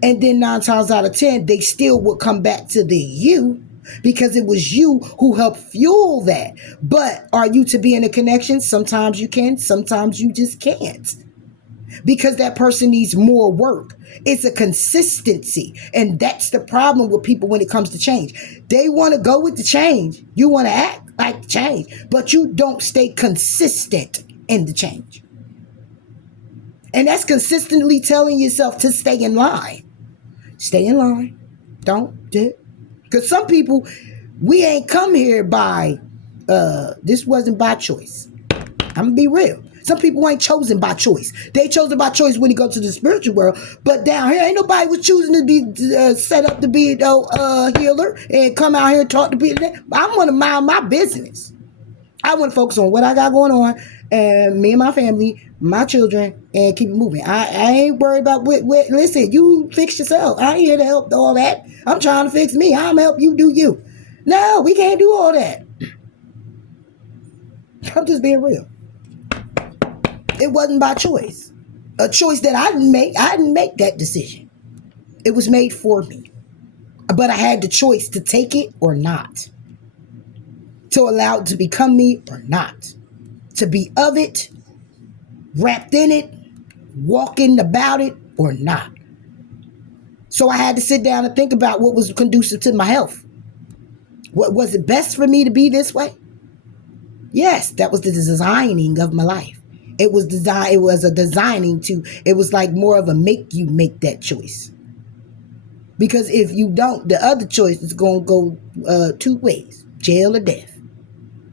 And then 9 times out of 10, they still will come back to the you because it was you who helped fuel that. But are you to be in a connection? Sometimes you can, sometimes you just can't, because that person needs more work. It's a consistency. And that's the problem with people when it comes to change. They want to go with the change. You want to act like the change, but you don't stay consistent in the change. And that's consistently telling yourself to stay in line. Stay in line. Don't do it. Because some people, we ain't come here by, this wasn't by choice. I'm going to be real. Some people ain't chosen by choice. They chosen by choice when you go to the spiritual world. But down here, ain't nobody was choosing to be set up to be a healer and come out here and talk to people. I want to mind my business. I want to focus on what I got going on, and me and my family, my children, and keep it moving. I ain't worried about what. Listen, you fix yourself. I ain't here to help all that. I'm trying to fix me. I'm help you do you. No, we can't do all that. I'm just being real. It wasn't by choice. A choice that I didn't make. I didn't make that decision. It was made for me. But I had the choice to take it or not. To allow it to become me or not. To be of it, wrapped in it, walking about it or not. So I had to sit down and think about what was conducive to my health. What was it best for me to be this way? Yes, that was the designing of my life. It was a designing to, it was like more of a make you make that choice. Because if you don't, the other choice is going to go 2 ways, jail or death.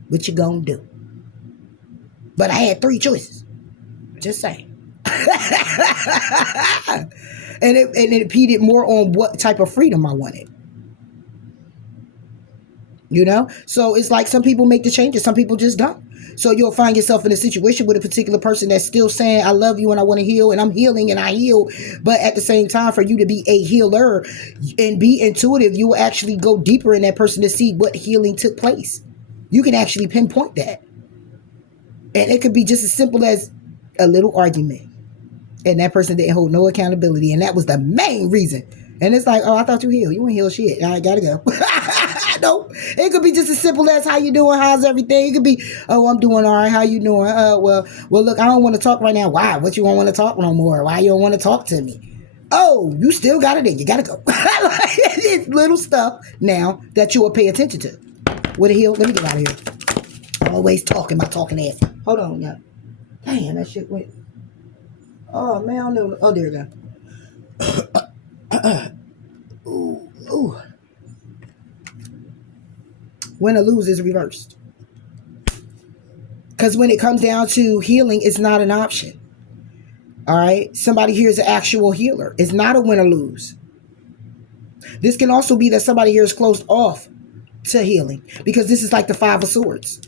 What you going to do? But I had 3 choices. Just saying. and it impeded more on what type of freedom I wanted. You know? So it's like some people make the changes, some people just don't. So you'll find yourself in a situation with a particular person that's still saying, I love you and I want to heal and I'm healing and I heal. But at the same time, for you to be a healer and be intuitive, you will actually go deeper in that person to see what healing took place. You can actually pinpoint that. And it could be just as simple as a little argument. And that person didn't hold no accountability. And that was the main reason. And it's like, oh, I thought you healed. You ain't healed shit. I gotta go. No, it could be just as simple as how you doing, how's everything. It could be, oh, I'm doing all right. How you doing? Well, look, I don't want to talk right now. Why? What, you don't want to talk no more? Why you don't want to talk to me? Oh, you still got it in. You gotta go. It's little stuff now that you will pay attention to. With a heel, let me get out of here. Always talking, my talking ass. Hold on, y'all. Damn, that shit went. Oh man, I don't know. Oh, there we go. Ooh. Win or lose is reversed. Because when it comes down to healing, it's not an option. All right? Somebody here is an actual healer. It's not a win or lose. This can also be that somebody here is closed off to healing. Because this is like the 5 of Swords.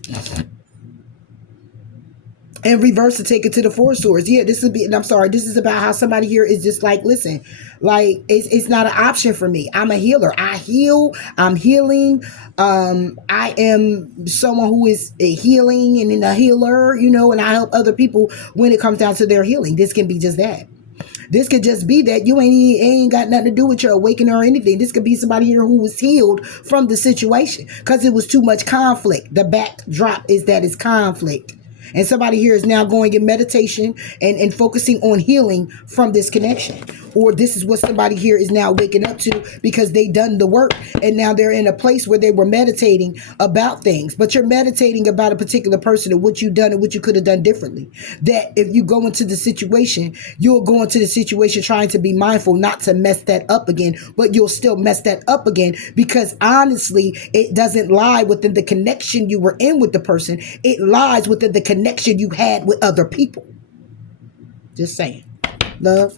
And reverse to take it to the 4 of Swords. Yeah, this would be, and I'm sorry, this is about how somebody here is just like, listen, like, it's not an option for me. I'm a healer. I heal. I'm healing. I am someone who is a healing and a healer, you know, and I help other people when it comes down to their healing. This can be just that. This could just be that you ain't got nothing to do with your awakening or anything. This could be somebody here who was healed from the situation because it was too much conflict. The backdrop is that it's conflict. And somebody here is now going in meditation and focusing on healing from this connection. Or this is what somebody here is now waking up to because they done the work and now they're in a place where they were meditating about things. But you're meditating about a particular person and what you've done and what you could have done differently. That if you go into the situation, you'll go into the situation trying to be mindful not to mess that up again, but you'll still mess that up again because honestly, it doesn't lie within the connection you were in with the person. It lies within the connection you had with other people. Just saying. Love.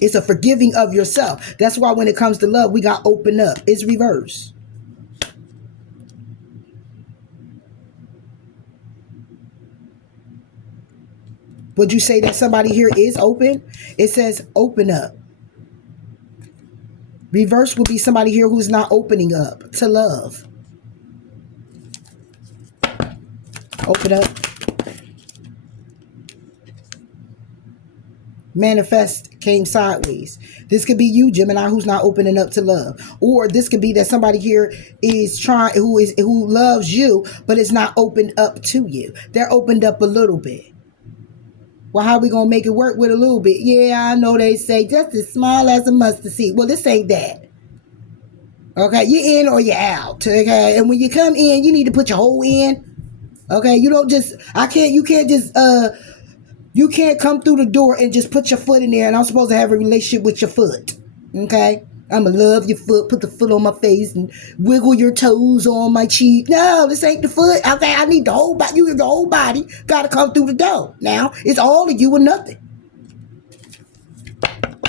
It's a forgiving of yourself. That's why when it comes to love, we got open up. It's reverse. Would you say that somebody here is open? It says open up. Reverse would be somebody here who's not opening up to love. Open up. Manifest came sideways. This could be you, Gemini, who's not opening up to love. Or this could be that somebody here is who loves you, but is not opened up to you. They're opened up a little bit. Well, how we gonna make it work with a little bit? Yeah, I know they say just as small as a mustard seed. Well, this ain't that. Okay, you're in or you're out. Okay, and when you come in, you need to put your whole in. Okay, you don't just. You can't come through the door and just put your foot in there. And I'm supposed to have a relationship with your foot. Okay, I'ma love your foot. Put the foot on my face and wiggle your toes on my cheek. No, this ain't the foot. Okay, I need the whole body. You the whole body gotta come through the door. Now it's all of you or nothing.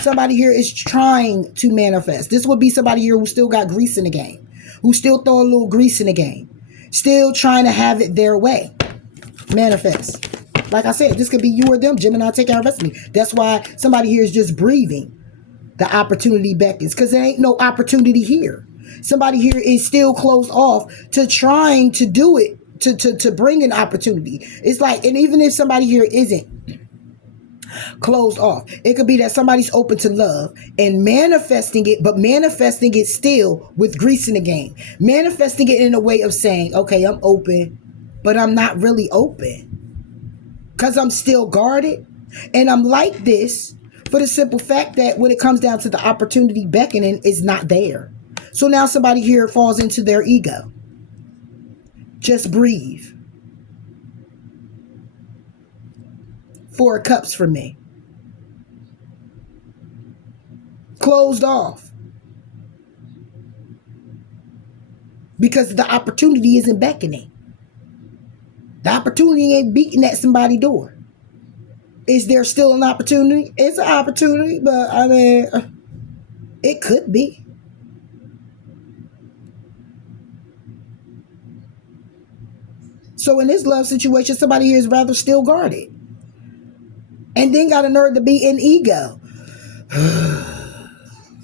Somebody here is trying to manifest. This would be somebody here who still got grease in the game, who still throw a little grease in the game, still trying to have it their way. Manifest. Like I said, this could be you or them. Gemini, take our destiny. That's why somebody here is just breathing. The opportunity beckons, because there ain't no opportunity here. Somebody here is still closed off to trying to do it, to bring an opportunity. It's like, and even if somebody here isn't closed off, it could be that somebody's open to love and manifesting it, but manifesting it still with grease in the game. Manifesting it in a way of saying, okay, I'm open, but I'm not really open because I'm still guarded. And I'm like this for the simple fact that when it comes down to the opportunity beckoning, it's not there. So now somebody here falls into their ego. Just breathe. 4 of Cups for me. Closed off. Because the opportunity isn't beckoning. The opportunity ain't beating at somebody's door. Is there still an opportunity? It's an opportunity, but I mean, it could be. So in this love situation, somebody here is rather still guarded. And then got a nerve to be in ego.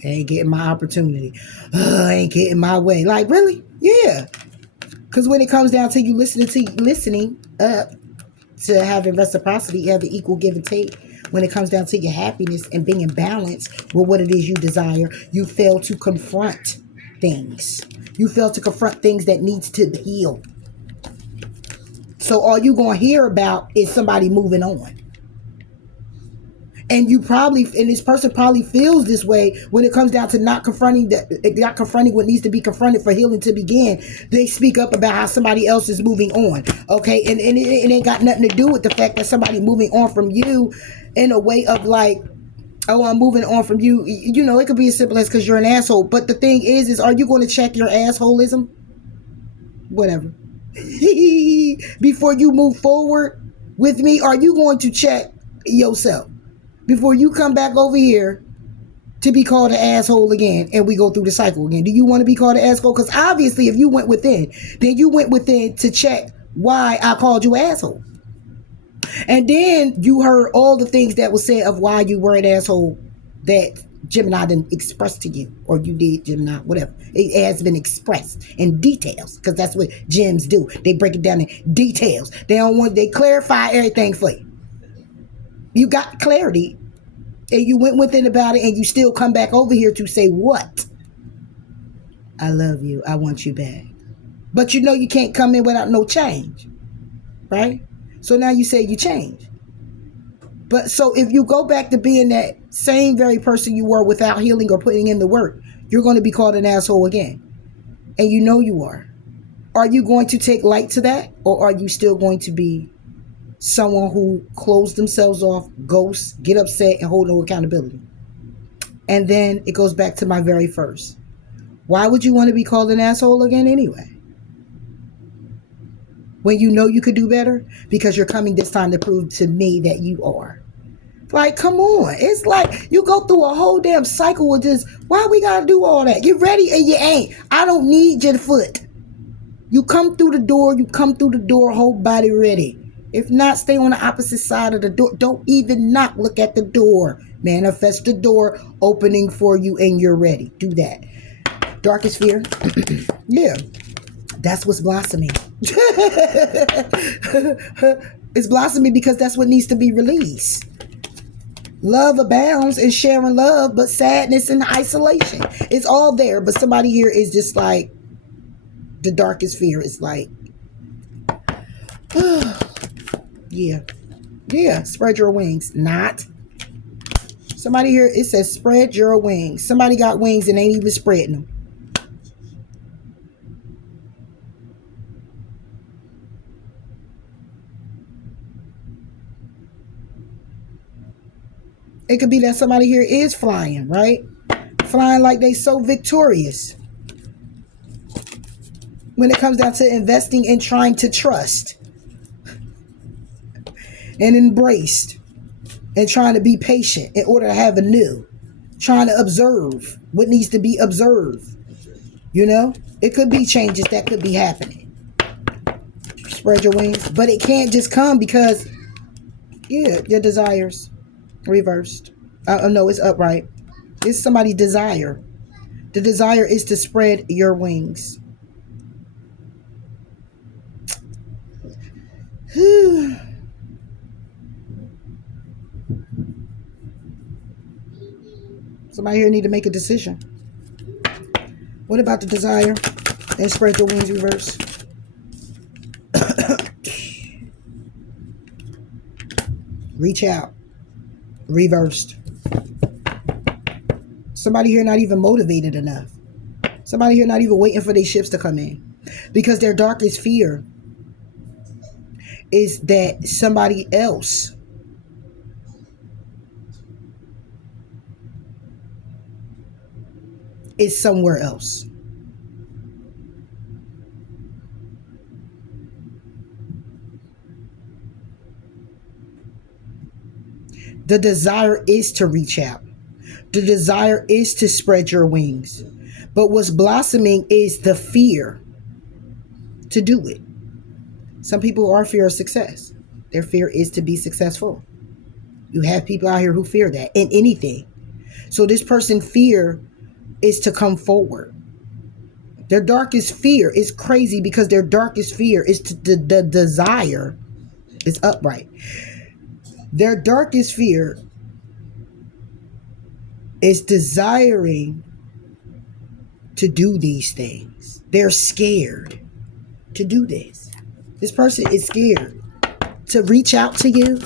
Ain't getting my opportunity. Ain't getting my way. Like, really? Yeah. Because when it comes down to you listening up to having reciprocity, having equal give and take, when it comes down to your happiness and being in balance with what it is you desire, you fail to confront things. You fail to confront things that needs to heal. So all you going to hear about is somebody moving on. And this person probably feels this way when it comes down to not confronting what needs to be confronted for healing to begin. They speak up about how somebody else is moving on. Okay. And it ain't got nothing to do with the fact that somebody moving on from you in a way of like, oh, I'm moving on from you. You know, it could be as simple as because you're an asshole. But the thing is are you going to check your assholism? Whatever. Before you move forward with me, are you going to check yourself? Before you come back over here to be called an asshole again and we go through the cycle again. Do you want to be called an asshole? Because obviously if you went within, then you went within to check why I called you asshole. And then you heard all the things that was said of why you were an asshole that Gemini didn't express to you. Or you did, Gemini, whatever. It has been expressed in details. Because that's what gems do. They break it down in details. They clarify everything for you. You got clarity and you went within about it and you still come back over here to say what? I love you. I want you back. But you know you can't come in without no change. Right? So now you say you change. But so if you go back to being that same very person you were without healing or putting in the work, you're going to be called an asshole again. And you know you are. Are you going to take light to that? Or are you still going to be someone who closed themselves off, ghosts, get upset, and hold no accountability? And then it goes back to my very first. Why would you want to be called an asshole again anyway? When you know you could do better? Because you're coming this time to prove to me that you are. Like, come on. It's like you go through a whole damn cycle with this. Why we gotta do all that? You're ready and you ain't. I don't need your foot. You come through the door, whole body ready. If not, stay on the opposite side of the door. Don't even knock. Look at the door. Manifest the door opening for you and you're ready. Do that. Darkest fear. Yeah. That's what's blossoming. It's blossoming because that's what needs to be released. Love abounds in sharing love, but sadness and isolation. It's all there, but somebody here is just like, the darkest fear is like, yeah. Yeah, spread your wings. Not. Somebody here, it says spread your wings. Somebody got wings and ain't even spreading them. It could be that somebody here is flying, right? Flying like they so victorious. When it comes down to investing and trying to trust and embraced and trying to be patient in order to have a new, trying to observe what needs to be observed. You know, it could be changes that could be happening. Spread your wings, but it can't just come because, yeah, your desires reversed. No, it's upright. It's somebody's desire. The desire is to spread your wings. Somebody here need to make a decision. What about the desire and spread your wings reverse? Reach out. Reversed. Somebody here not even motivated enough. Somebody here not even waiting for their ships to come in. Because their darkest fear is that somebody else is somewhere else. The desire is to reach out. The desire is to spread your wings. But what's blossoming is the fear to do it. Some people are fear of success. Their fear is to be successful. You have people out here who fear that in anything. So this person's fear is to come forward. Their darkest fear is crazy because their darkest fear is the desire is upright. Their darkest fear is desiring to do these things. They're scared to do this. This person is scared to reach out to you.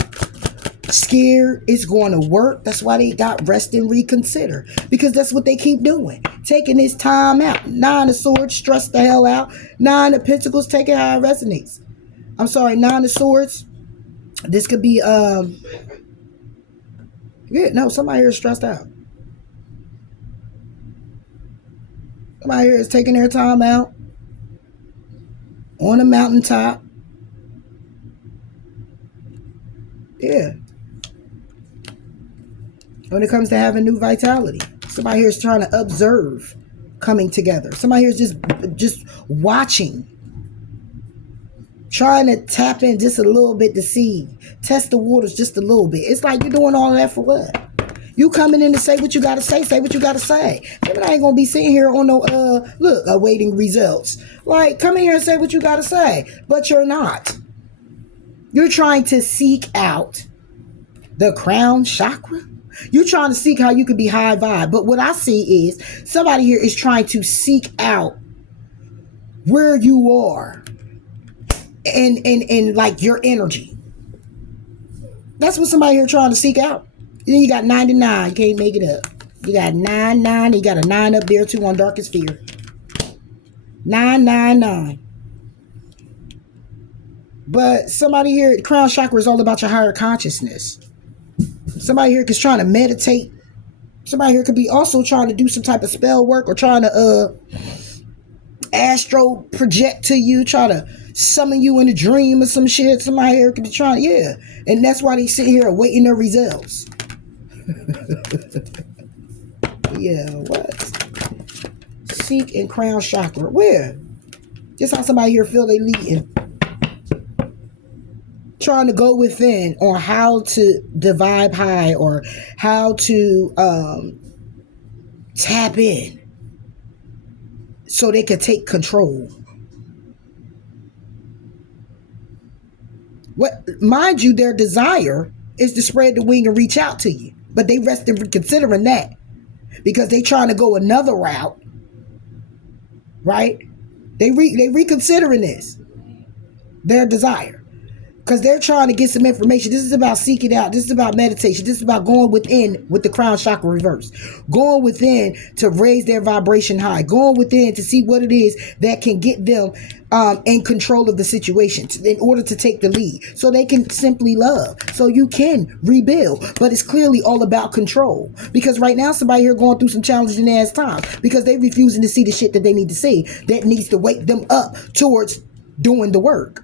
Scared it's going to work. That's why they got rest and reconsider. Because that's what they keep doing. Taking this time out. 9 of Swords, stress the hell out. 9 of Pentacles, taking how it resonates. I'm sorry, 9 of Swords. This could be, somebody here is stressed out. Somebody here is taking their time out on a mountaintop. Yeah. When it comes to having new vitality, somebody here is trying to observe coming together. Somebody here is just watching, trying to tap in just a little bit to see, test the waters just a little bit. It's like you're doing all of that for what? You coming in to say what you got to say what you got to say. Maybe I ain't going to be sitting here on no, awaiting results. Like, come in here and say what you got to say. But you're not. You're trying to seek out the crown chakra. You're trying to seek how you can be high vibe. But what I see is somebody here is trying to seek out where you are and like your energy. That's what somebody here trying to seek out. And then you got 99. You can't make it up. You got 99. You got a 9 up there too on darkest fear. 999. But somebody here, crown chakra is all about your higher consciousness. Somebody here is trying to meditate. Somebody here could be also trying to do some type of spell work or trying to astro project to you, try to summon you in a dream or some shit. Somebody here could be trying, yeah. And that's why they sit here awaiting their results. Yeah, what? Seek and crown chakra. Where? Just how somebody here feel they leading. Trying to go within on how to vibe high or how to tap in so they could take control. What, mind you, their desire is to spread the wing and reach out to you. But they rest in reconsidering that because they trying to go another route, right? They reconsidering this, their desire. Because they're trying to get some information. This is about seeking out. This is about meditation. This is about going within with the crown chakra reverse. Going within to raise their vibration high. Going within to see what it is that can get them in control of the situation in order to take the lead. So they can simply love. So you can rebuild. But it's clearly all about control. Because right now somebody here going through some challenging ass times. Because they refusing to see the shit that they need to see. That needs to wake them up towards doing the work.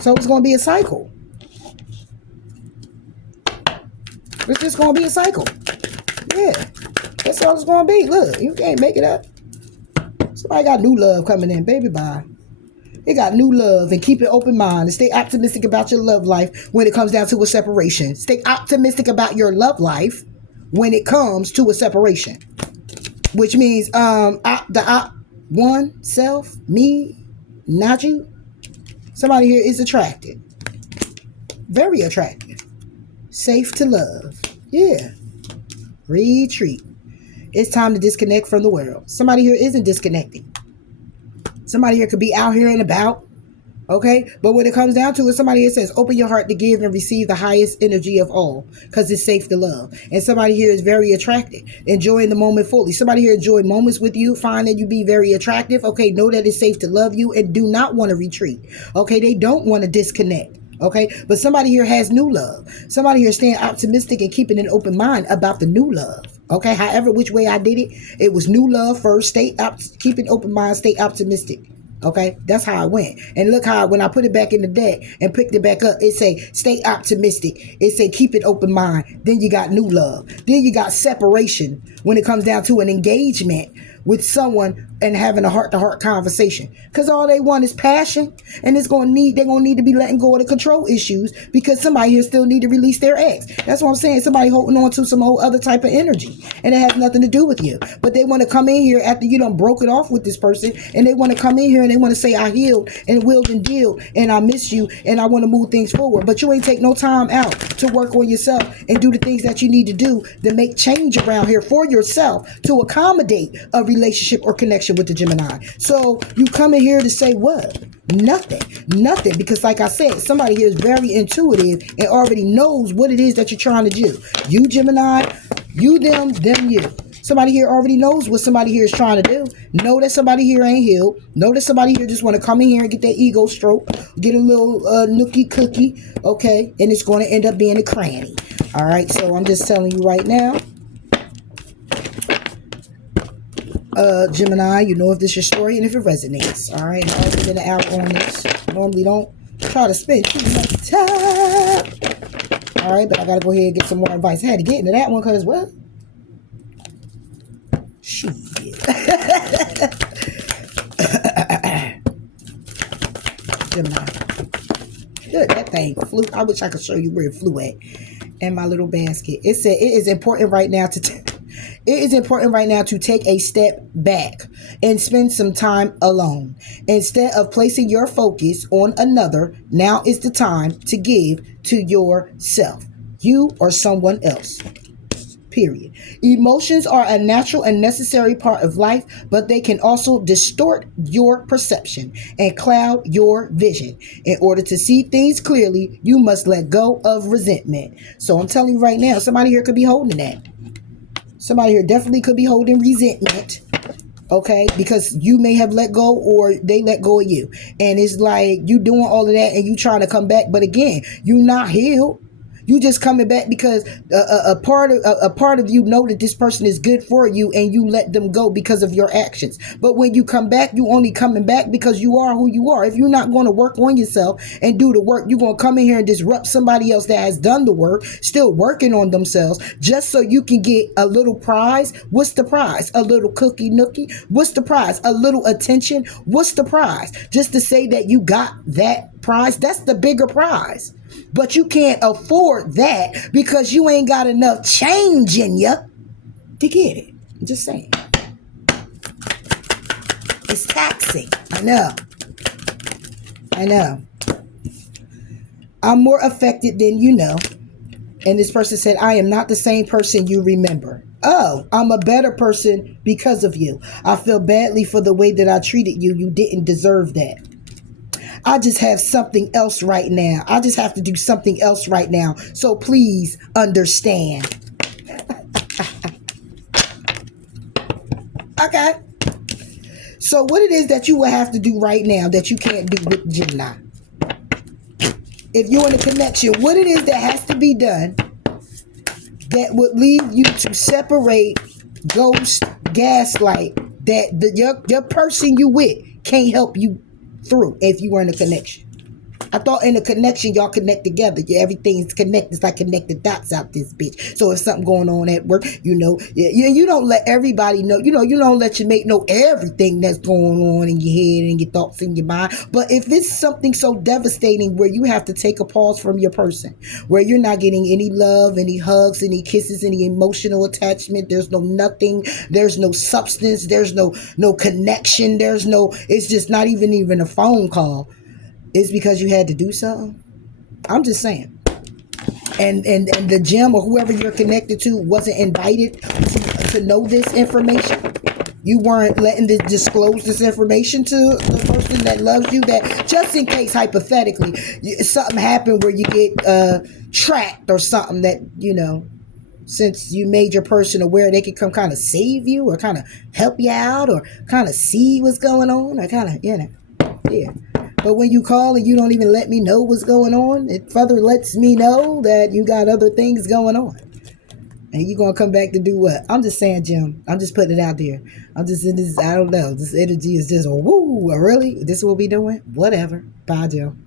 So it's going to be a cycle. It's just going to be a cycle. Yeah. That's all it's going to be. Look, you can't make it up. Somebody got new love coming in. Baby, bye. They got new love, and keep an open mind and stay optimistic about your love life when it comes down to a separation. Stay optimistic about your love life when it comes to a separation. Which means one, self, me, not you. Somebody here is attracted. Very attractive. Safe to love. Yeah. Retreat. It's time to disconnect from the world. Somebody here isn't disconnecting. Somebody here could be out here and about. Okay? But when it comes down to it, somebody here says, open your heart to give and receive the highest energy of all. Because it's safe to love. And somebody here is very attracted. Enjoying the moment fully. Somebody here enjoy moments with you. Find that you be very attractive. Okay? Know that it's safe to love you and do not want to retreat. Okay? They don't want to disconnect. Okay? But somebody here has new love. Somebody here staying optimistic and keeping an open mind about the new love. Okay? However, which way I did it, it was new love first. Keep an open mind. Stay optimistic. Okay, that's how I went. And look how when I put it back in the deck and picked it back up, it say stay optimistic. It say keep an open mind. Then you got new love. Then you got separation when it comes down to an engagement with someone and having a heart-to-heart conversation. Because all they want is passion, and they're gonna need to be letting go of the control issues because somebody here still need to release their ex. That's what I'm saying. Somebody holding on to some whole other type of energy, and it has nothing to do with you. But they want to come in here after you done broke it off with this person, and they want to come in here and they want to say, I healed and willed and dealed, and I miss you, and I want to move things forward. But you ain't take no time out to work on yourself and do the things that you need to do to make change around here for yourself to accommodate a relationship or connection with the Gemini. So you come in here to say what? Nothing. Because like I said, somebody here is very intuitive and already knows what it is that you're trying to do. You Gemini, you them you. Somebody here already knows what somebody here is trying to do. Know that somebody here ain't healed. Know that somebody here just want to come in here and get their ego stroke. Get a little nookie cookie. Okay. And it's going to end up being a cranny. All right. So I'm just telling you right now. Gemini, you know if this is your story and if it resonates. All right. I'll get out on this. Normally don't try to spend too much time. All right. But I got to go ahead and get some more advice. I had to get into that one because, well, shit. Gemini. Good, that thing flew. I wish I could show you where it flew at in my little basket. It said it is important right now to take a step back and spend some time alone. Instead of placing your focus on another, now is the time to give to yourself, you or someone else. Period. Emotions are a natural and necessary part of life, but they can also distort your perception and cloud your vision. In order to see things clearly, you must let go of resentment. So I'm telling you right now, somebody here could be holding that. Somebody here definitely could be holding resentment. Okay, because you may have let go or they let go of you. And it's like you doing all of that and you trying to come back. But again, you not healed. You just coming back because a part of you know that this person is good for you and you let them go because of your actions. But when you come back, you only coming back because you are who you are. If you're not going to work on yourself and do the work, you're going to come in here and disrupt somebody else that has done the work, still working on themselves, just so you can get a little prize. What's the prize? A little cookie nookie? What's the prize? A little attention? What's the prize? Just to say that you got that prize, that's the bigger prize. But you can't afford that because you ain't got enough change in you to get it. I'm just saying. It's taxing. I know. I know. I'm more affected than you know. And this person said, I am not the same person you remember. Oh, I'm a better person because of you. I feel badly for the way that I treated you. You didn't deserve that. I just have something else right now. I just have to do something else right now. So please understand. Okay. So what it is that you will have to do right now that you can't do with Gemini. If you're in a connection, what it is that has to be done that would lead you to separate, ghost, gaslight, that your person you with can't help you through if you were in a connection. I thought in a connection, y'all connect together. Yeah, everything's connected. It's like connected dots out this bitch. So if something going on at work, you don't let everybody know. You don't let your mate know everything that's going on in your head and your thoughts in your mind. But if it's something so devastating where you have to take a pause from your person, where you're not getting any love, any hugs, any kisses, any emotional attachment, there's no nothing, there's no substance, there's no connection, it's just not even a phone call. It's because you had to do something. I'm just saying. And the gym or whoever you're connected to wasn't invited to know this information. You weren't letting disclose this information to the person that loves you, that just in case hypothetically something happened where you get tracked or something, that since you made your person aware, they could come kind of save you or kind of help you out or kind of see what's going on or kind of yeah. But when you call and you don't even let me know what's going on, it further lets me know that you got other things going on. And you're going to come back to do what? I'm just saying, Jim. I'm just putting it out there. I'm just in this, I don't know. This energy is just, woo, really? This is what we doing? Whatever. Bye, Jim.